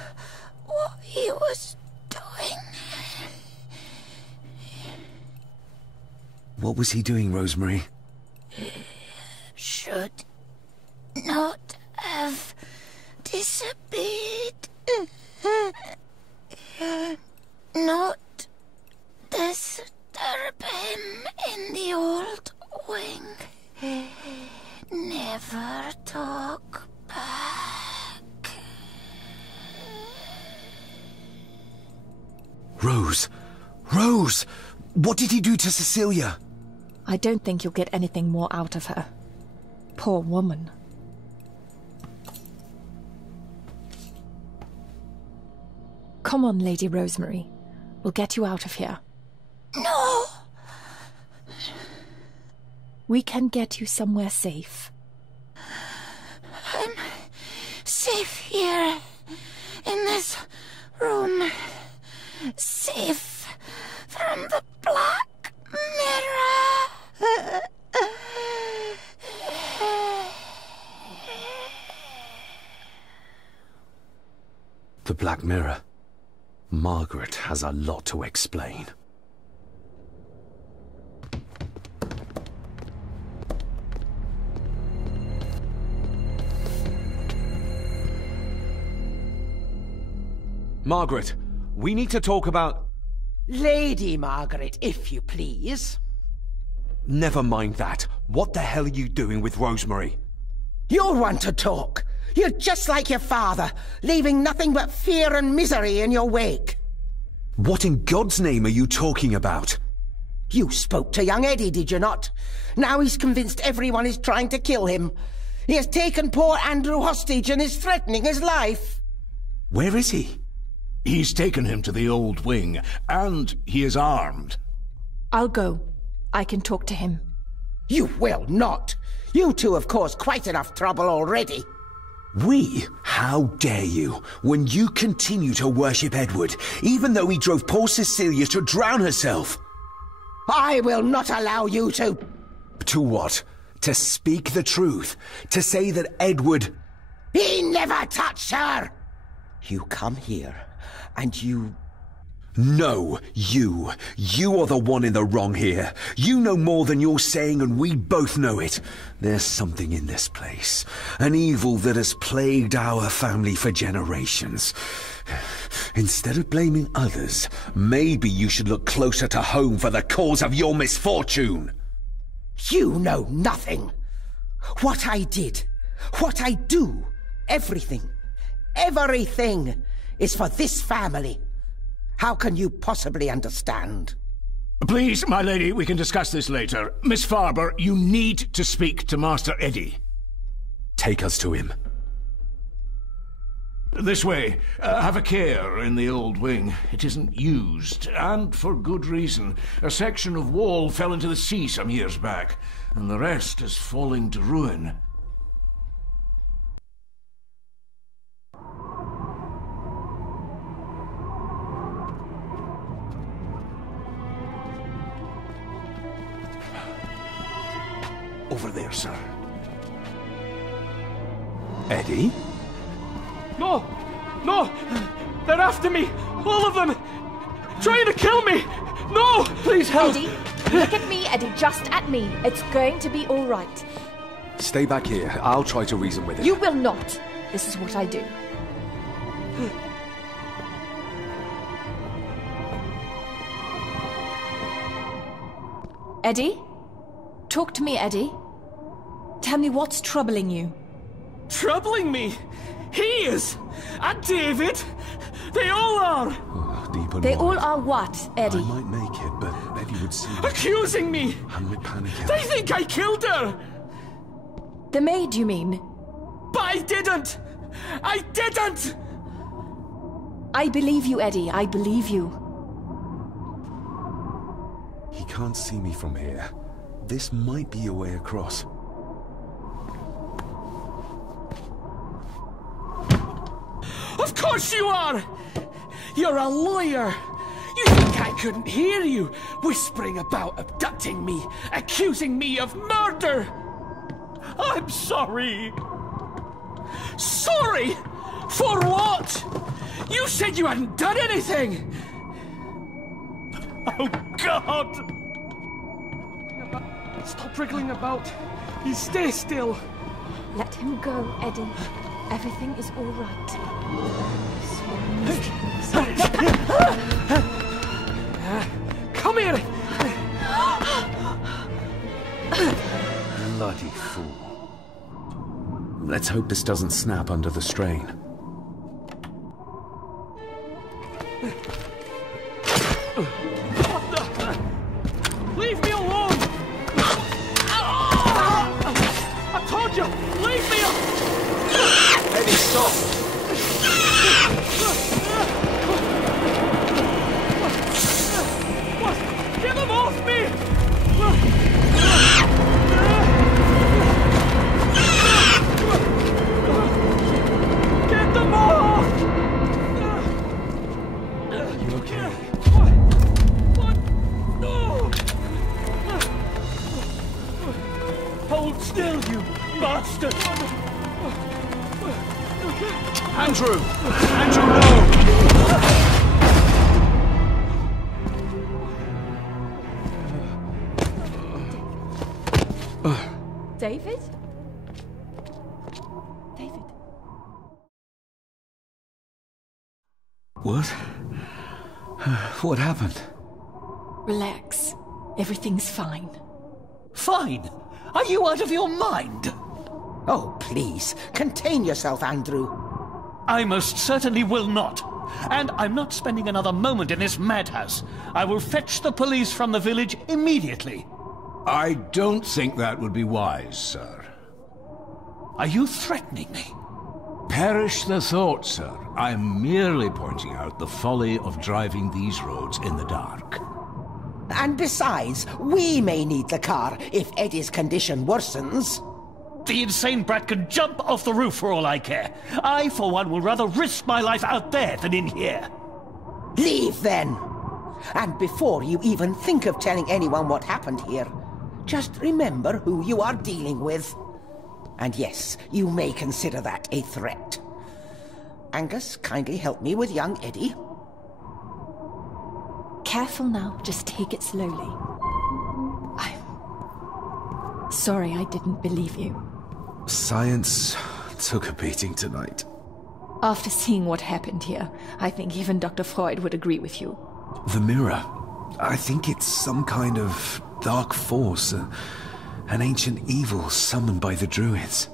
what he was doing. What was he doing, Rosemary? Should not have disobeyed. Not disturb him in the old wing. Never talk back. Rose! Rose! What did he do to Cecilia? I don't think you'll get anything more out of her. Poor woman. Come on, Lady Rosemary. We'll get you out of here. No! We can get you somewhere safe. I'm safe here, in this room. Safe from the Black Mirror. The Black Mirror. Margaret has a lot to explain. Margaret, we need to talk about... Lady Margaret, if you please. Never mind that. What the hell are you doing with Rosemary? You'll want to talk. You're just like your father, leaving nothing but fear and misery in your wake. What in God's name are you talking about? You spoke to young Eddie, did you not? Now he's convinced everyone is trying to kill him. He has taken poor Andrew hostage and is threatening his life. Where is he? He's taken him to the old wing, and he is armed. I'll go. I can talk to him. You will not. You two have caused quite enough trouble already. We? How dare you, when you continue to worship Edward, even though he drove poor Cecilia to drown herself? I will not allow you to... To what? To speak the truth? To say that Edward... He never touched her! You come here, and you... No, you. You are the one in the wrong here. You know more than you're saying, and we both know it. There's something in this place. An evil that has plagued our family for generations. Instead of blaming others, maybe you should look closer to home for the cause of your misfortune. You know nothing. What I did, what I do, everything is for this family. How can you possibly understand? Please, my lady, we can discuss this later. Miss Farber, you need to speak to Master Eddie. Take us to him. This way. Have a care in the old wing. It isn't used, and for good reason. A section of wall fell into the sea some years back, and the rest is falling to ruin. Over there, sir. Eddie? No! No! They're after me! All of them! Trying to kill me! No! Please help! Eddie, look at me, Eddie, just at me. It's going to be all right. Stay back here. I'll try to reason with it. You will not. This is what I do. Eddie? Talk to me, Eddie. Tell me what's troubling you. Troubling me? He is! And David! They all are! Deep and They wide. all are what, Eddie? I might make it, but Eddie would see me. Accusing me! I'm panicking. They think I killed her! The maid, you mean? But I didn't! I didn't! I believe you, Eddie. I believe you. He can't see me from here. This might be a way across. Of course you are! You're a lawyer! You think I couldn't hear you, whispering about abducting me, accusing me of murder? I'm sorry. Sorry? For what? You said you hadn't done anything! Oh, God! Stop wriggling about. You stay still. Let him go, Eddie. Everything is all right. Come here! Bloody fool. Let's hope this doesn't snap under the strain. Leave me alone! I told you! Leave me alone! Eddie, stop! Get them off me! Get them off! You okay? What? No! Hold still, you bastard! Andrew! Andrew, no! David? David? What? What happened? Relax. Everything's fine. Fine? Are you out of your mind? Oh, please, contain yourself, Andrew. I most certainly will not. And I'm not spending another moment in this madhouse. I will fetch the police from the village immediately. I don't think that would be wise, sir. Are you threatening me? Perish the thought, sir. I'm merely pointing out the folly of driving these roads in the dark. And besides, we may need the car if Eddie's condition worsens. The insane brat can jump off the roof for all I care. I, for one, will rather risk my life out there than in here. Leave, then! And before you even think of telling anyone what happened here, just remember who you are dealing with. And yes, you may consider that a threat. Angus, kindly help me with young Eddie. Careful now, just take it slowly. I'm sorry I didn't believe you. Science took a beating tonight. After seeing what happened here, I think even Dr. Freud would agree with you. The mirror. I think it's some kind of dark force, an ancient evil summoned by the druids.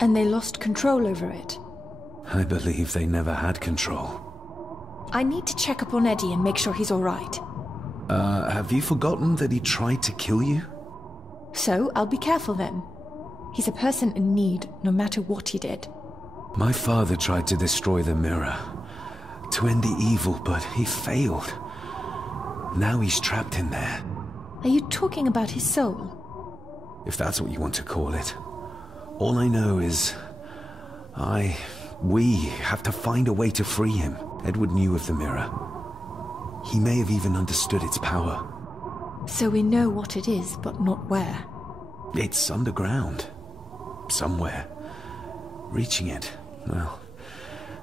And they lost control over it. I believe they never had control. I need to check up on Eddie and make sure he's all right. Have you forgotten that he tried to kill you? So, I'll be careful then. He's a person in need, no matter what he did. My father tried to destroy the mirror, to end the evil, but he failed. Now he's trapped in there. Are you talking about his soul? If that's what you want to call it. All I know is... we have to find a way to free him. Edward knew of the mirror. He may have even understood its power. So we know what it is, but not where. It's underground. Somewhere. Reaching it, well,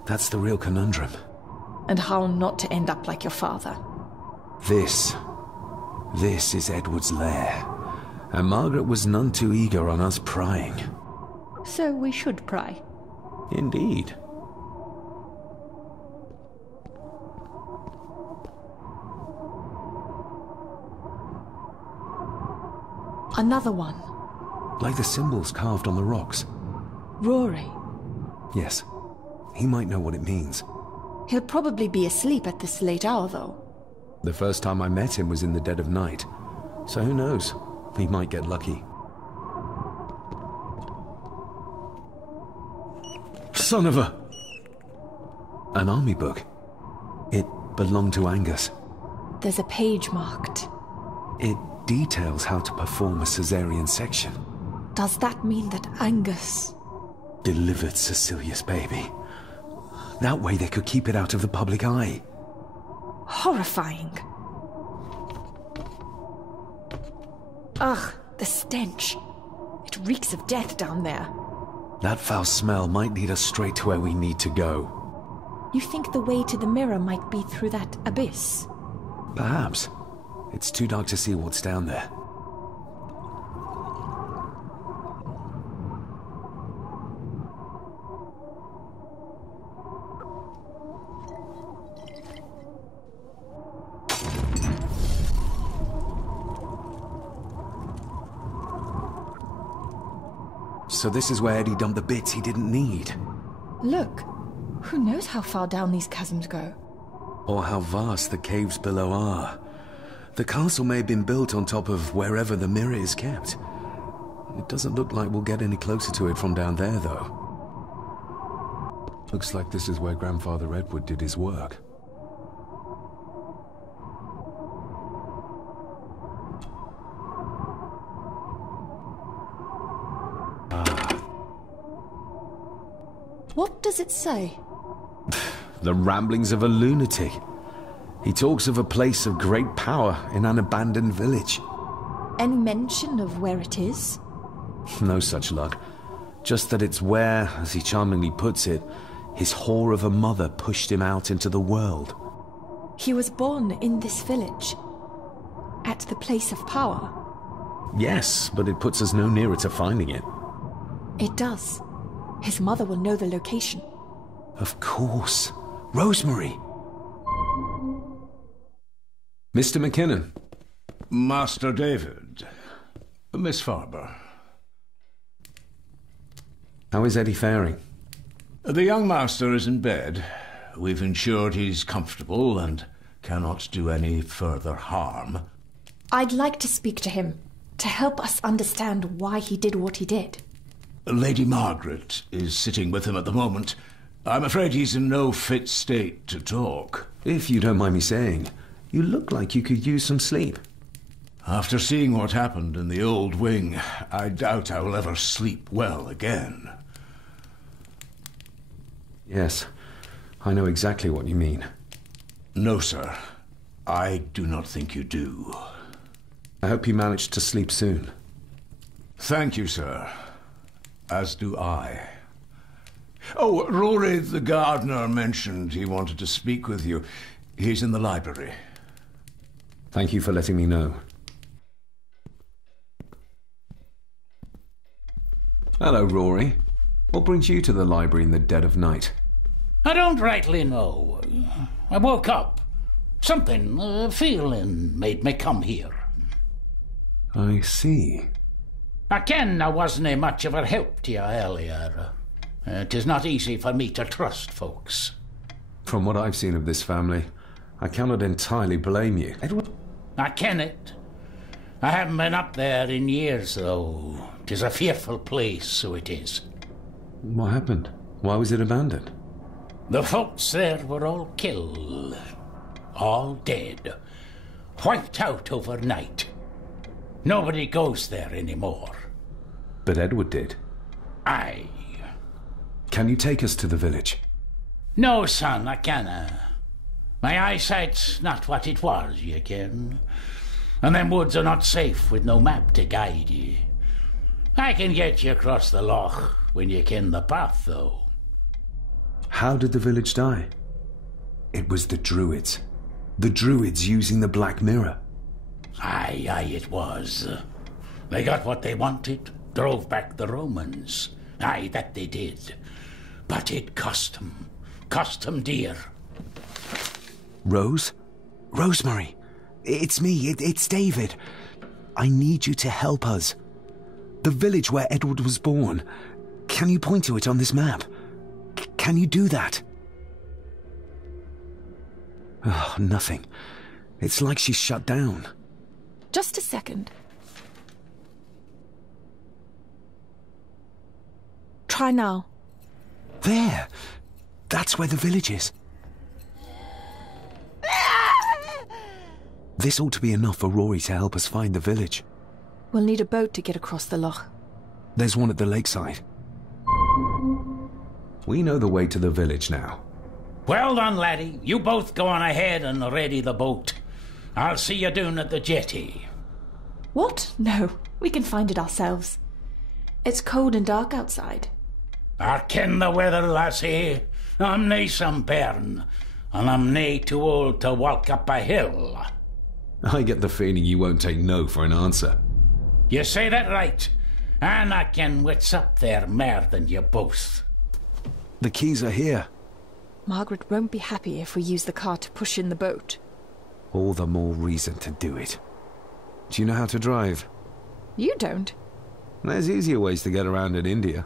that's the real conundrum. And how not to end up like your father. This is Edward's lair. And Margaret was none too eager on us prying. So we should pry. Indeed. Another one. Like the symbols carved on the rocks. Rory. Yes. He might know what it means. He'll probably be asleep at this late hour, though. The first time I met him was in the dead of night. So who knows? He might get lucky. Son of a... An army book. It belonged to Angus. There's a page marked. It details how to perform a caesarean section. Does that mean that Angus... delivered Cecilia's baby? That way they could keep it out of the public eye. Horrifying. Ugh, the stench. It reeks of death down there. That foul smell might lead us straight to where we need to go. You think the way to the mirror might be through that abyss? Perhaps. It's too dark to see what's down there. So this is where Eddie dumped the bits he didn't need. Look, who knows how far down these chasms go? Or how vast the caves below are. The castle may have been built on top of wherever the mirror is kept. It doesn't look like we'll get any closer to it from down there, though. Looks like this is where Grandfather Edward did his work. What does it say? The ramblings of a lunatic. He talks of a place of great power in an abandoned village. Any mention of where it is? No such luck. Just that it's where, as he charmingly puts it, his whore of a mother pushed him out into the world. He was born in this village. At the place of power. Yes, but it puts us no nearer to finding it. It does. His mother will know the location. Of course. Rosemary! Mr. McKinnon. Master David. Miss Farber. How is Eddie faring? The young master is in bed. We've ensured he's comfortable and cannot do any further harm. I'd like to speak to him, to help us understand why he did what he did. Lady Margaret is sitting with him at the moment. I'm afraid he's in no fit state to talk. If you don't mind me saying, you look like you could use some sleep. After seeing what happened in the old wing, I doubt I will ever sleep well again. Yes, I know exactly what you mean. No, sir. I do not think you do. I hope you manage to sleep soon. Thank you, sir. As do I. Oh, Rory the gardener mentioned he wanted to speak with you. He's in the library. Thank you for letting me know. Hello, Rory. What brings you to the library in the dead of night? I don't rightly know. I woke up. Something, a feeling, made me come here. I see. I ken I wasn't much of a help to you earlier. 'Tis not easy for me to trust folks. From what I've seen of this family, I cannot entirely blame you. Edward? I ken it. I haven't been up there in years, though. 'Tis a fearful place, so it is. What happened? Why was it abandoned? The folks there were all killed. All dead. Wiped out overnight. Nobody goes there anymore. But Edward did. Aye. Can you take us to the village? No, son, I canna. My eyesight's not what it was, you ken. And them woods are not safe with no map to guide ye. I can get you across the loch when you ken the path, though. How did the village die? It was the Druids. The Druids using the Black Mirror. Aye, it was. They got what they wanted, drove back the Romans. Aye, that they did. But it cost them dear. Rose? Rosemary! It's me, it's David. I need you to help us. The village where Edward was born. Can you point to it on this map? Can you do that? Oh, nothing. It's like she's shut down. Just a second. Try now. There! That's where the village is. This ought to be enough for Rory to help us find the village. We'll need a boat to get across the loch. There's one at the lakeside. We know the way to the village now. Well done, laddie. You both go on ahead and ready the boat. I'll see you down at the jetty. What? No, we can find it ourselves. It's cold and dark outside. I ken the weather, lassie. I'm nae some bairn, and I'm nae too old to walk up a hill. I get the feeling you won't take no for an answer. You say that right, and I ken what's up there mair than you both. The keys are here. Margaret won't be happy if we use the car to push in the boat. All the more reason to do it. Do you know how to drive? You don't. There's easier ways to get around in India.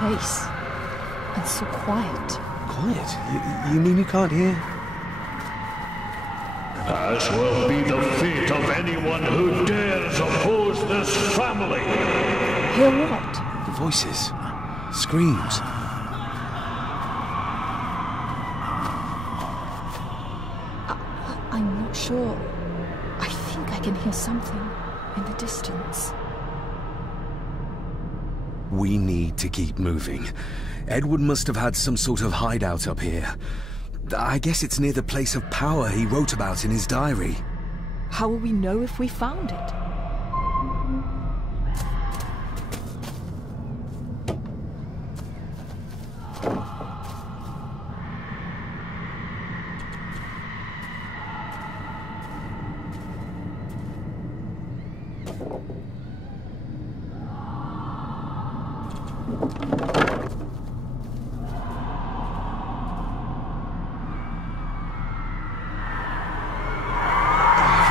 Place. And so quiet. Quiet? You mean you can't hear? As will be the fate of anyone who dares oppose this family. Hear what? The voices. Screams. I'm not sure. I think I can hear something in the distance. We need to keep moving. Edward must have had some sort of hideout up here. I guess it's near the place of power he wrote about in his diary. How will we know if we found it?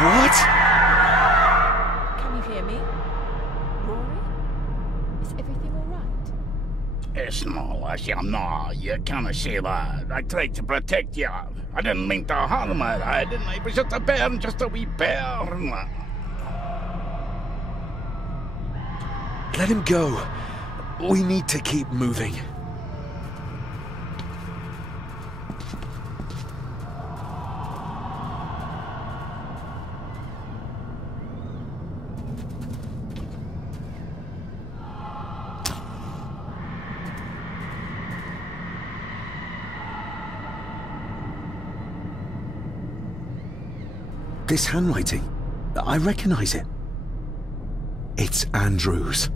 What? Can you hear me? Rory? Is everything alright? It's no, lassie, no, you can't say that. I tried to protect you. I didn't mean to harm her, I didn't. It was just a bairn, just a wee bairn. Let him go. We need to keep moving. This handwriting, I recognize it. It's Andrew's.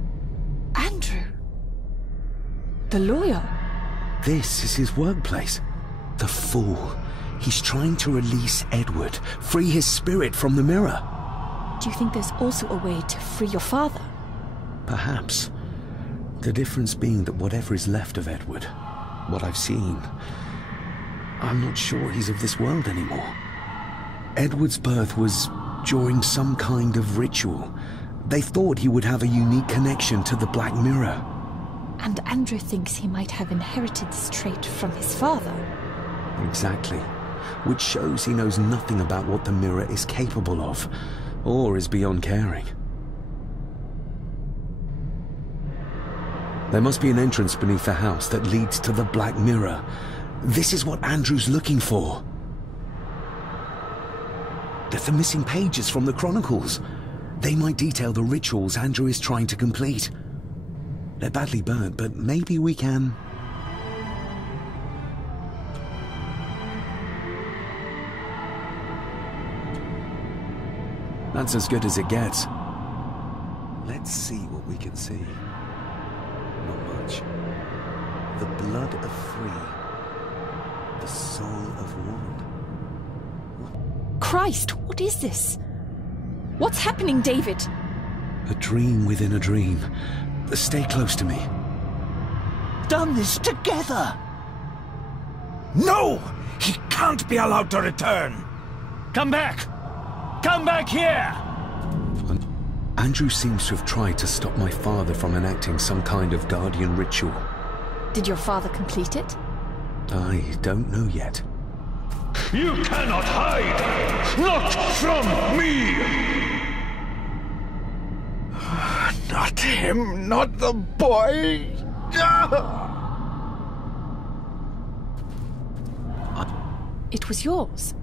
Andrew? The lawyer? This is his workplace. The fool. He's trying to release Edward, free his spirit from the mirror. Do you think there's also a way to free your father? Perhaps. The difference being that whatever is left of Edward, what I've seen, I'm not sure he's of this world anymore. Edward's birth was during some kind of ritual. They thought he would have a unique connection to the Black Mirror. And Andrew thinks he might have inherited this trait from his father. Exactly. Which shows he knows nothing about what the mirror is capable of, or is beyond caring. There must be an entrance beneath the house that leads to the Black Mirror. This is what Andrew's looking for. The missing pages from the Chronicles. They might detail the rituals Andrew is trying to complete. They're badly burnt, but maybe we can... That's as good as it gets. Let's see what we can see. Not much. The blood of three. The soul of one. Christ, what is this? What's happening, David? A dream within a dream. Stay close to me. Done this together! No! He can't be allowed to return! Come back! Come back here! Andrew seems to have tried to stop my father from enacting some kind of guardian ritual. Did your father complete it? I don't know yet. You cannot hide! Not from me! Not him, not the boy! It was yours?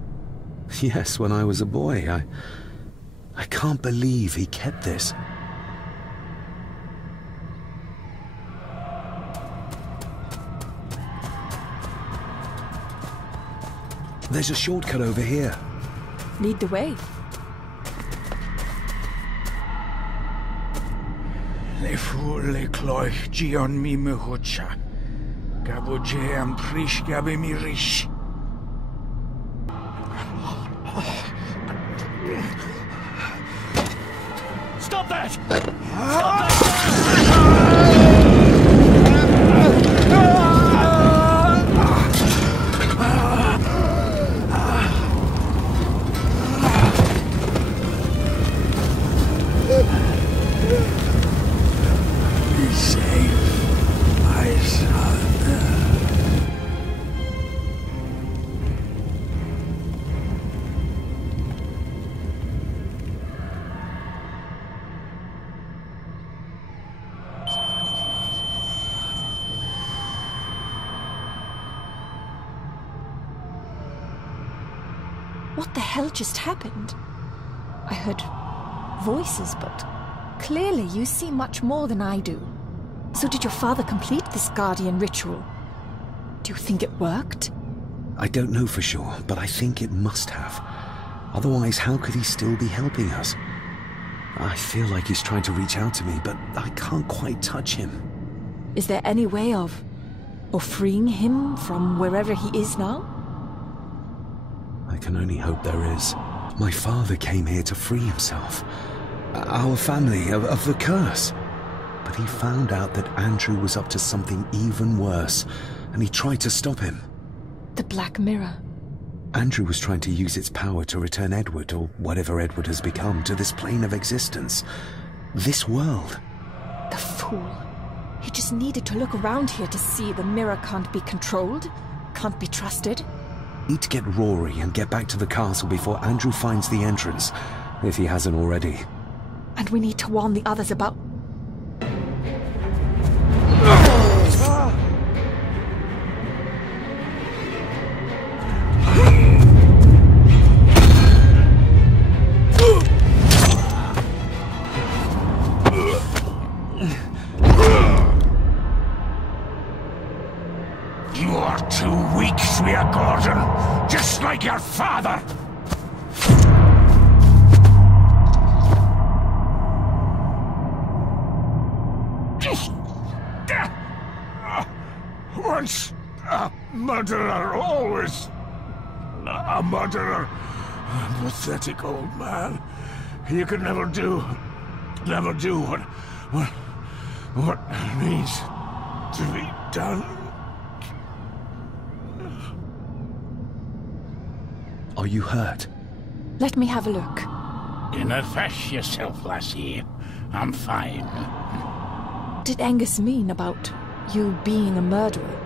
Yes, when I was a boy. I can't believe he kept this. There's a shortcut over here. Lead the way. Le fu le cloich gion mi mehucha. Gabo je am prish gabe mi rish. Stop that! Be safe, my son. What the hell just happened? I heard voices, but clearly you see much more than I do. So did your father complete this guardian ritual? Do you think it worked? I don't know for sure, but I think it must have. Otherwise, how could he still be helping us? I feel like he's trying to reach out to me, but I can't quite touch him. Is there any way of freeing him from wherever he is now? I can only hope there is. My father came here to free himself. Our family of the curse. But he found out that Andrew was up to something even worse, and he tried to stop him. The Black Mirror. Andrew was trying to use its power to return Edward, or whatever Edward has become, to this plane of existence. This world. The fool. He just needed to look around here to see the mirror can't be controlled, can't be trusted. Need to get Rory and get back to the castle before Andrew finds the entrance, if he hasn't already. And we need to warn the others about... You are too weak, Swear Gordon, just like your father! Once a murderer, always a murderer. A pathetic old man. You could never do what needs to be done. Are you hurt? Let me have a look. Dinna fash yourself, lassie. I'm fine. Did Angus mean about you being a murderer?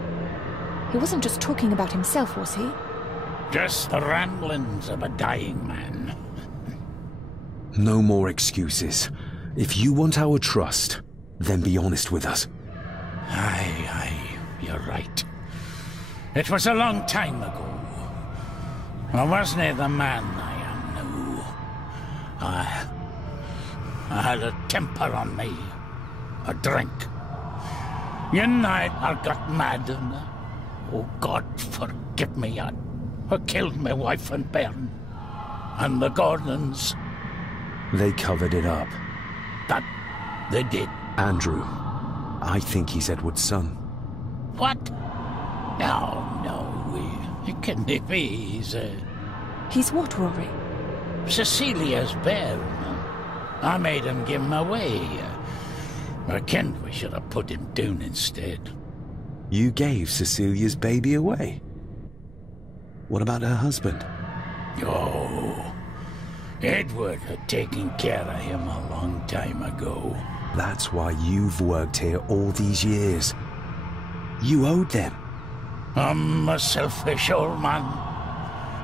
He wasn't just talking about himself, was he? Just the ramblings of a dying man. No more excuses. If you want our trust, then be honest with us. Aye, you're right. It was a long time ago. I wasn't the man I am now. I had a temper on me. A drink. One night I got mad and... oh, God forgive me, I killed my wife and bairn. And the Gordons... They covered it up. That they did. Andrew. I think he's Edward's son. What? No, it can't be. He's what, Rory? Cecilia's bairn. I made him give him away. I kenned we should have put him down instead. You gave Cecilia's baby away? What about her husband? Oh, Edward had taken care of him a long time ago. That's why you've worked here all these years. You owed them. I'm a selfish old man.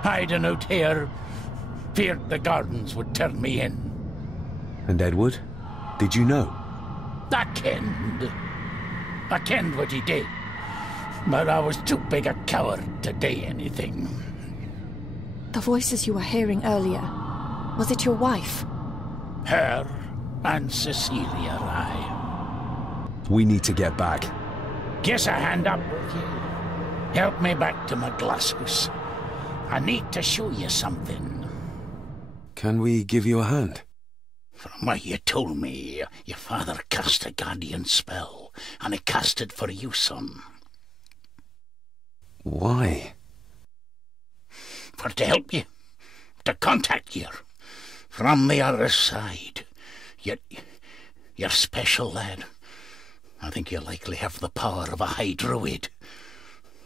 Hiding out here, feared the gardens would turn me in. And Edward? Did you know? I kenned what he did. But I was too big a coward to do anything. The voices you were hearing earlier, was it your wife? Her and Cecilia Rye. We need to get back. Give a hand up, will you? Help me back to my glasshouse. I need to show you something. Can we give you a hand? From what you told me, your father cast a guardian spell, and he cast it for you, son. Why? For to help you, to contact you from the other side. You're special, lad. I think you likely have the power of a high druid.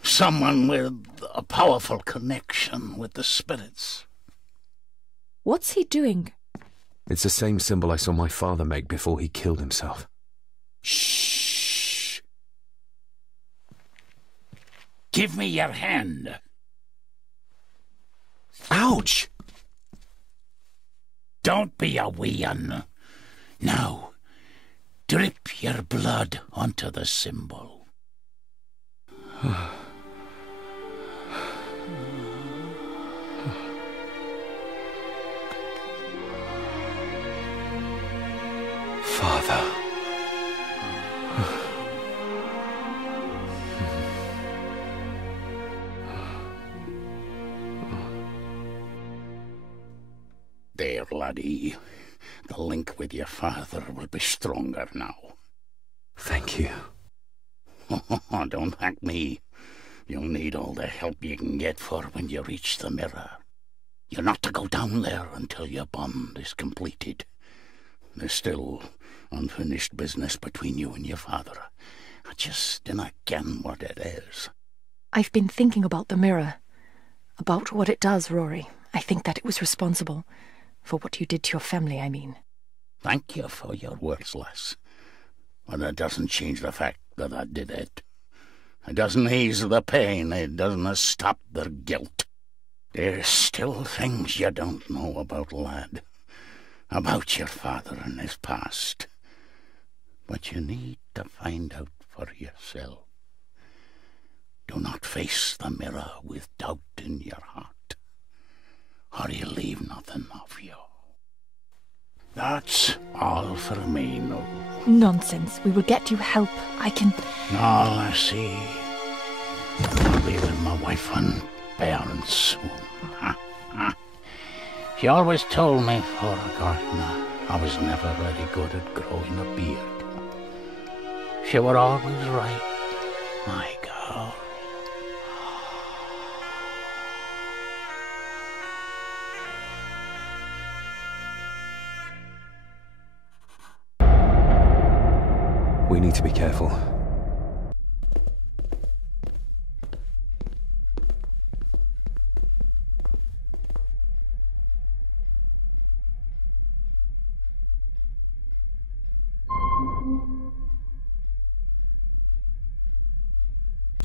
Someone with a powerful connection with the spirits. What's he doing? It's the same symbol I saw my father make before he killed himself. Shh! Give me your hand. Ouch! Don't be a wee un. Now, drip your blood onto the symbol. Father. There, laddie. The link with your father will be stronger now. Thank you. Don't thank me. You'll need all the help you can get for when you reach the mirror. You're not to go down there until your bond is completed. There's still unfinished business between you and your father. I just dinna ken what it is. I've been thinking about the mirror. About what it does, Rory. I think that it was responsible. For what you did to your family, I mean. Thank you for your words, lass. But it doesn't change the fact that I did it. It doesn't ease the pain. It doesn't stop the guilt. There's still things you don't know about, lad. About your father and his past. But you need to find out for yourself. Do not face the mirror with doubt in your heart, or you'll leave nothing of you. That's all for me, no. Nonsense. We will get you help. I can... All I see. I'll be with my wife and parents soon. She always told me for a gardener I was never very good at growing a beard. She were always right, my girl. We need to be careful.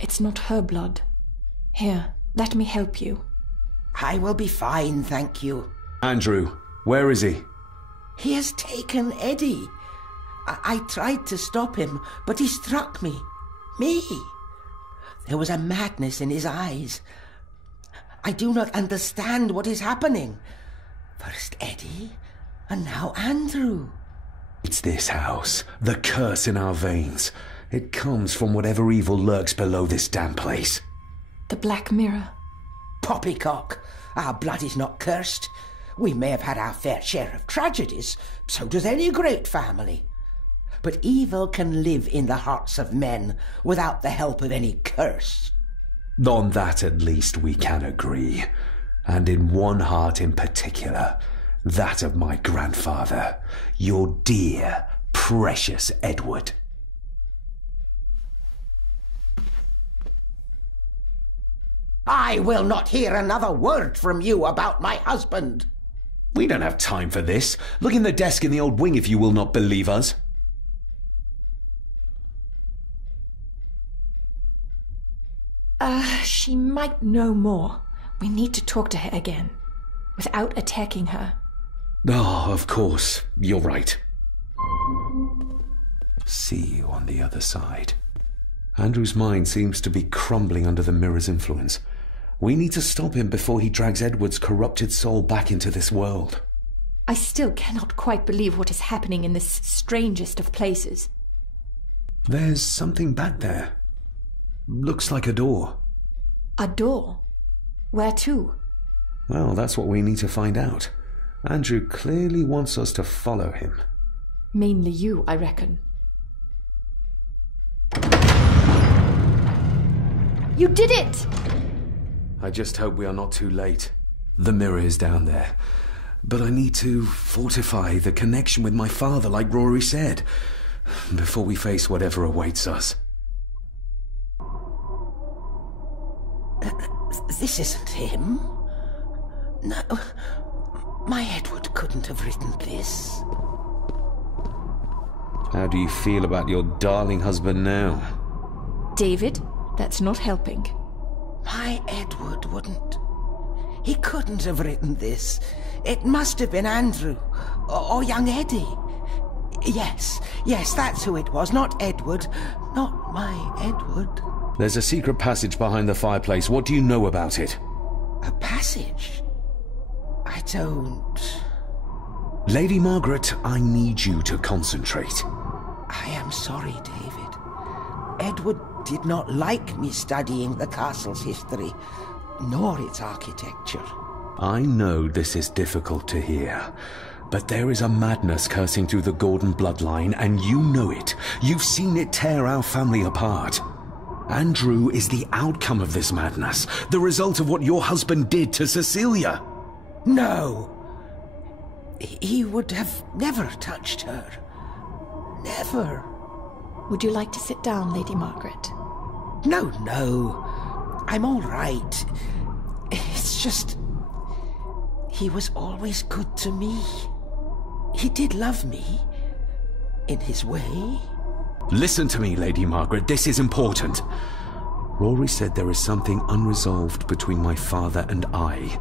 It's not her blood. Here, let me help you. I will be fine, thank you. Andrew, where is he? He has taken Eddie. I tried to stop him, but he struck me. Me. There was a madness in his eyes. I do not understand what is happening. First Eddie, and now Andrew. It's this house, the curse in our veins. It comes from whatever evil lurks below this damn place. The Black Mirror. Poppycock. Our blood is not cursed. We may have had our fair share of tragedies. So does any great family. But evil can live in the hearts of men without the help of any curse. On that at least we can agree. And in one heart in particular, that of my grandfather, your dear, precious Edward. I will not hear another word from you about my husband. We don't have time for this. Look in the desk in the old wing if you will not believe us. She might know more. We need to talk to her again, without attacking her. Oh, of course. You're right. See you on the other side. Andrew's mind seems to be crumbling under the mirror's influence. We need to stop him before he drags Edward's corrupted soul back into this world. I still cannot quite believe what is happening in this strangest of places. There's something back there. Looks like a door. A door? Where to? Well, that's what we need to find out. Andrew clearly wants us to follow him. Mainly you, I reckon. You did it! I just hope we are not too late. The mirror is down there. But I need to fortify the connection with my father, like Rory said, before we face whatever awaits us. This isn't him. No, my Edward couldn't have written this. How do you feel about your darling husband now? David, that's not helping. My Edward wouldn't. He couldn't have written this. It must have been Andrew, or young Eddie. Yes, that's who it was, not Edward. Not my Edward. There's a secret passage behind the fireplace. What do you know about it? A passage? I don't... Lady Margaret, I need you to concentrate. I am sorry, David. Edward did not like me studying the castle's history, nor its architecture. I know this is difficult to hear, but there is a madness coursing through the Gordon bloodline, and you know it. You've seen it tear our family apart. Andrew is the outcome of this madness, the result of what your husband did to Cecilia. No. He would have never touched her. Never. Would you like to sit down, Lady Margaret? No. I'm all right. It's just... he was always good to me. He did love me. In his way. Listen to me, Lady Margaret. This is important. Rory said there is something unresolved between my father and I.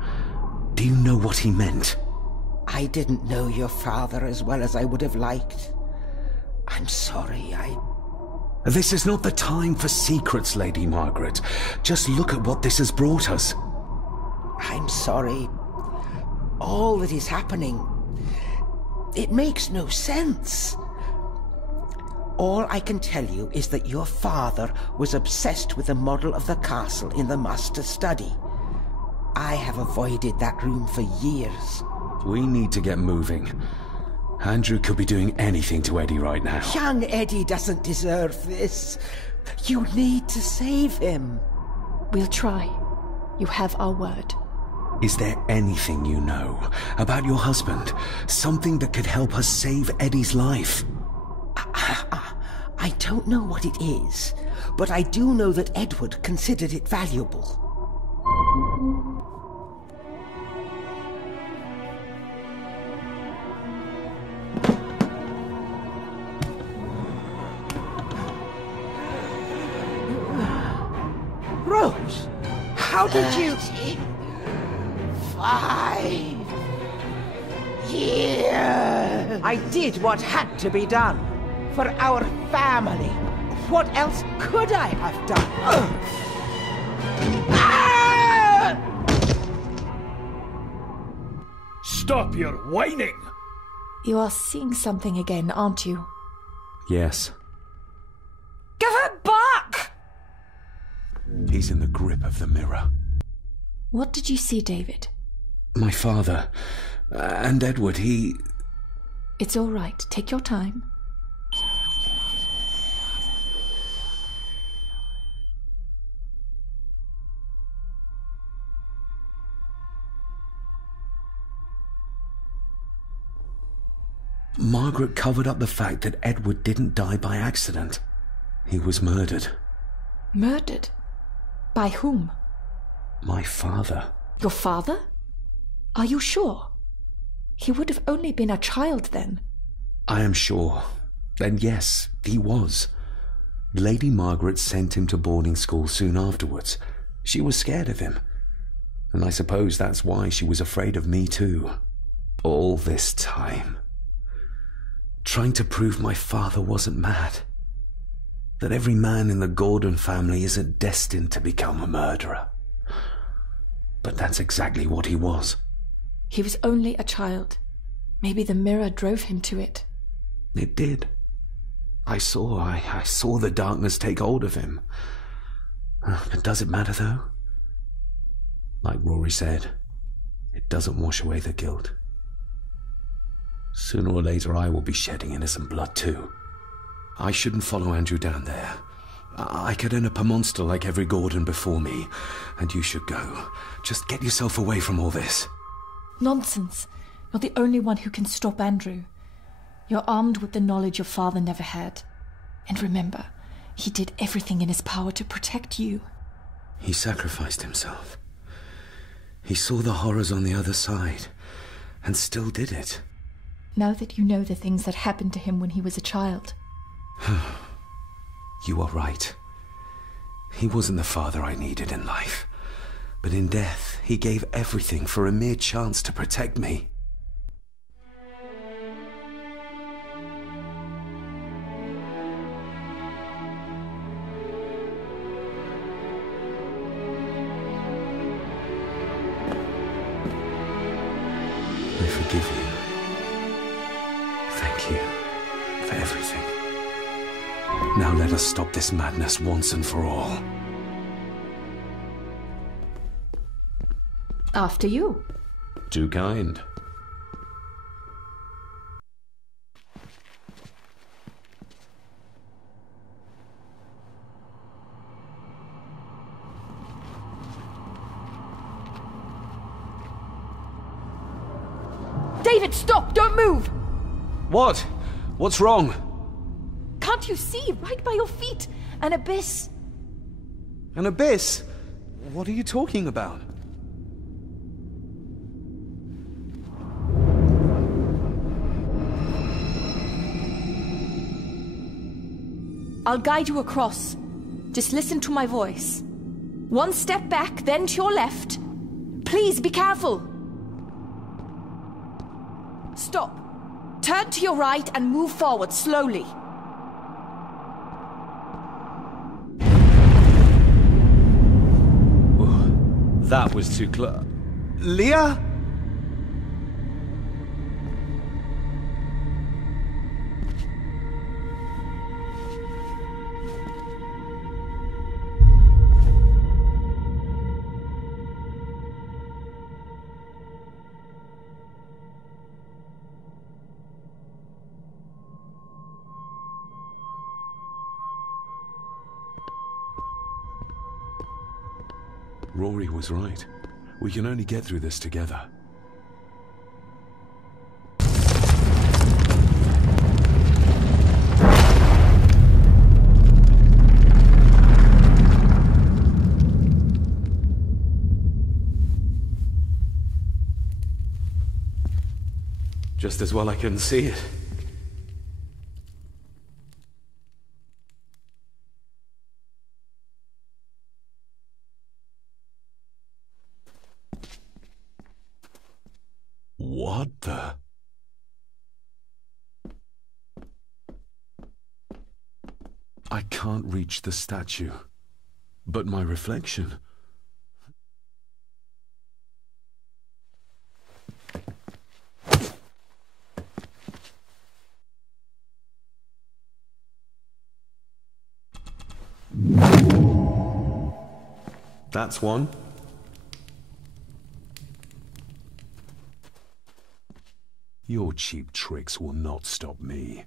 Do you know what he meant? I didn't know your father as well as I would have liked. I'm sorry, This is not the time for secrets, Lady Margaret. Just look at what this has brought us. I'm sorry. All that is happening... it makes no sense. All I can tell you is that your father was obsessed with the model of the castle in the master study. I have avoided that room for years. We need to get moving. Andrew could be doing anything to Eddie right now. Young Eddie doesn't deserve this. You need to save him. We'll try. You have our word. Is there anything you know about your husband? Something that could help us save Eddie's life? I don't know what it is, but I do know that Edward considered it valuable. Rose, how did you... 5 years. I did what had to be done. For our family. What else could I have done? Stop your whining! You are seeing something again, aren't you? Yes. Give it back! He's in the grip of the mirror. What did you see, David? My father. And Edward, he... It's all right. Take your time. Margaret covered up the fact that Edward didn't die by accident. He was murdered. Murdered? By whom? My father. Your father? Are you sure? He would have only been a child then. I am sure. And yes, he was. Lady Margaret sent him to boarding school soon afterwards. She was scared of him. And I suppose that's why she was afraid of me too. All this time. Trying to prove my father wasn't mad. That every man in the Gordon family isn't destined to become a murderer. But that's exactly what he was. He was only a child. Maybe the mirror drove him to it. It did. I saw the darkness take hold of him. But does it matter, though? Like Rory said, it doesn't wash away the guilt. Sooner or later I will be shedding innocent blood too. I shouldn't follow Andrew down there. I could end up a monster like every Gordon before me, and you should go. Just get yourself away from all this. Nonsense. You're the only one who can stop Andrew. You're armed with the knowledge your father never had. And remember, he did everything in his power to protect you. He sacrificed himself. He saw the horrors on the other side, and still did it. Now that you know the things that happened to him when he was a child. You are right. He wasn't the father I needed in life. But in death, he gave everything for a mere chance to protect me. I forgive you. Thank you for everything. Now let us stop this madness once and for all. After you. Too kind. David, stop! Don't move! What? What's wrong? Can't you see? Right by your feet. An abyss. An abyss? What are you talking about? I'll guide you across. Just listen to my voice. One step back, then to your left. Please be careful. Stop. Turn to your right and move forward slowly. That was too close. Leah? Rory was right. We can only get through this together. Just as well I couldn't see it. What the? I can't reach the statue, but my reflection. That's one. Your cheap tricks will not stop me.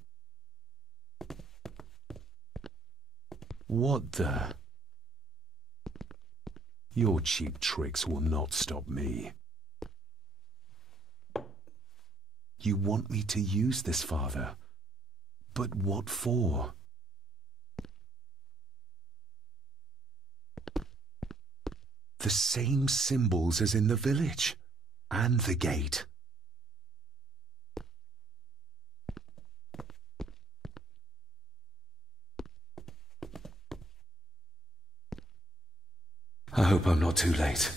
What the? Your cheap tricks will not stop me. You want me to use this, Father? But what for? The same symbols as in the village, and the gate. I hope I'm not too late.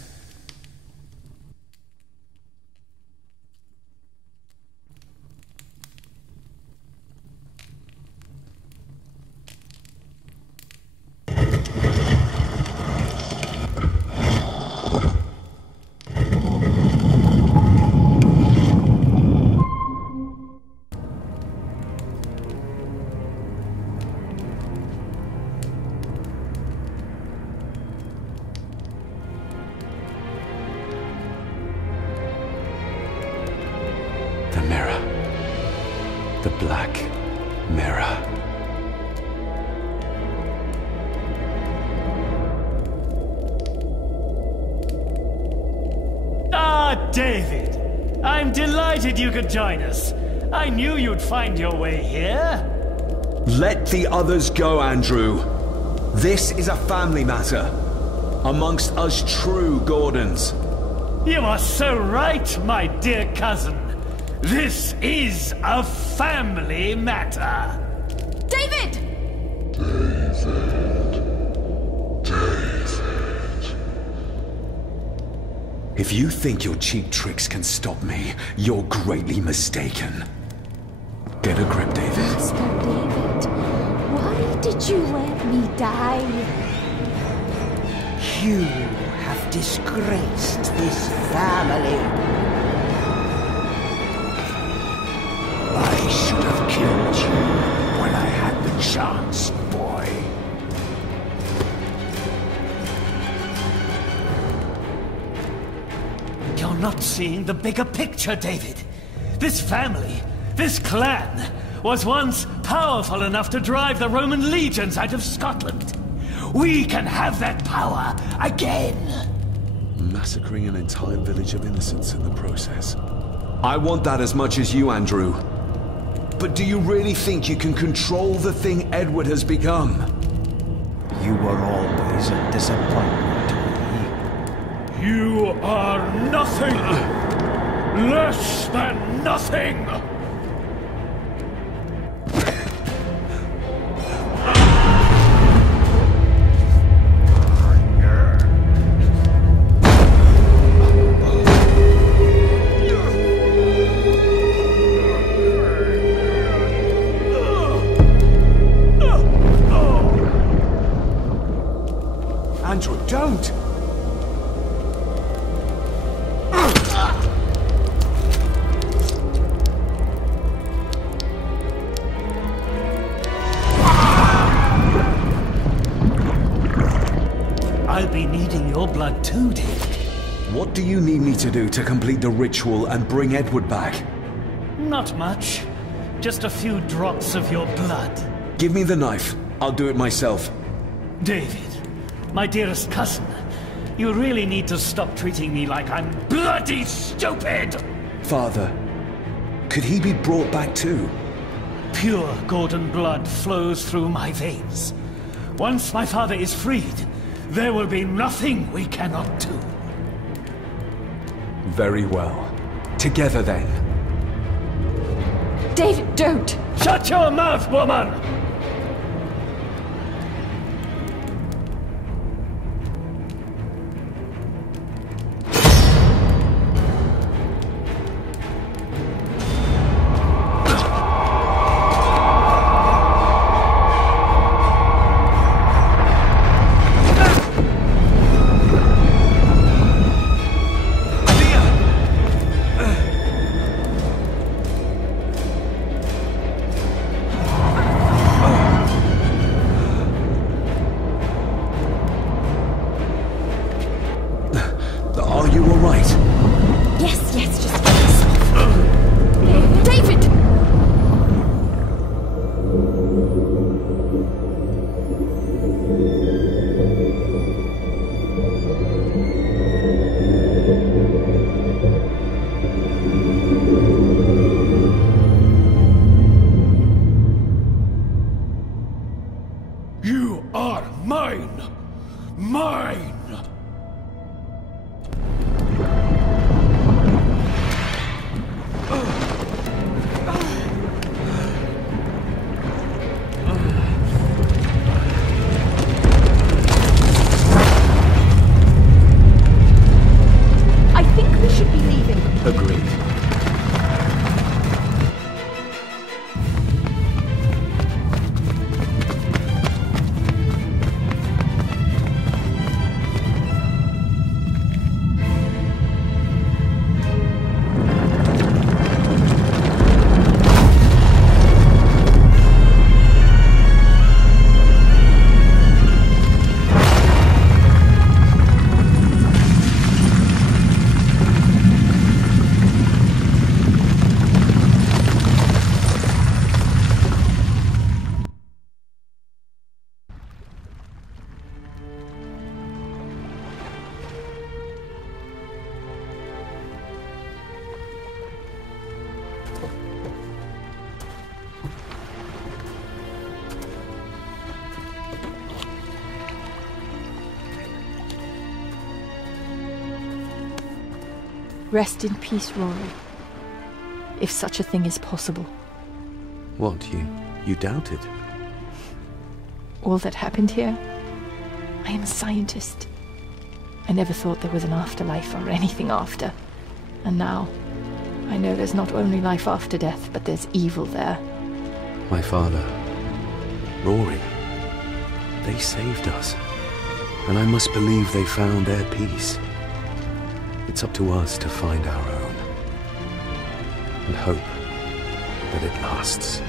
The mirror. The black mirror. Ah, David! I'm delighted you could join us. I knew you'd find your way here. Let the others go, Andrew. This is a family matter. Amongst us true Gordons. You are so right, my dear cousin. This is a family matter. David! If you think your cheap tricks can stop me, you're greatly mistaken. Get a grip, David. Master David, why did you let me die? You have disgraced this family. I should have killed you when I had the chance, boy. You're not seeing the bigger picture, David. This family, this clan, was once powerful enough to drive the Roman legions out of Scotland. We can have that power again. Massacring an entire village of innocents in the process. I want that as much as you, Andrew. But do you really think you can control the thing Edward has become? You were always a disappointment to me. You are nothing! Less than nothing! Andrew, don't! I'll be needing your blood too, David. What do you need me to do to complete the ritual and bring Edward back? Not much. Just a few drops of your blood. Give me the knife. I'll do it myself. David, my dearest cousin, you really need to stop treating me like I'm bloody stupid! Father, could he be brought back too? Pure Gordon blood flows through my veins. Once my father is freed, there will be nothing we cannot do. Very well. Together then. David, don't! Shut your mouth, woman! Rest in peace, Rory. If such a thing is possible. What, you doubt it? All that happened here? I am a scientist. I never thought there was an afterlife or anything after. And now, I know there's not only life after death, but there's evil there. My father, Rory, they saved us. And I must believe they found their peace. It's up to us to find our own. And hope that it lasts.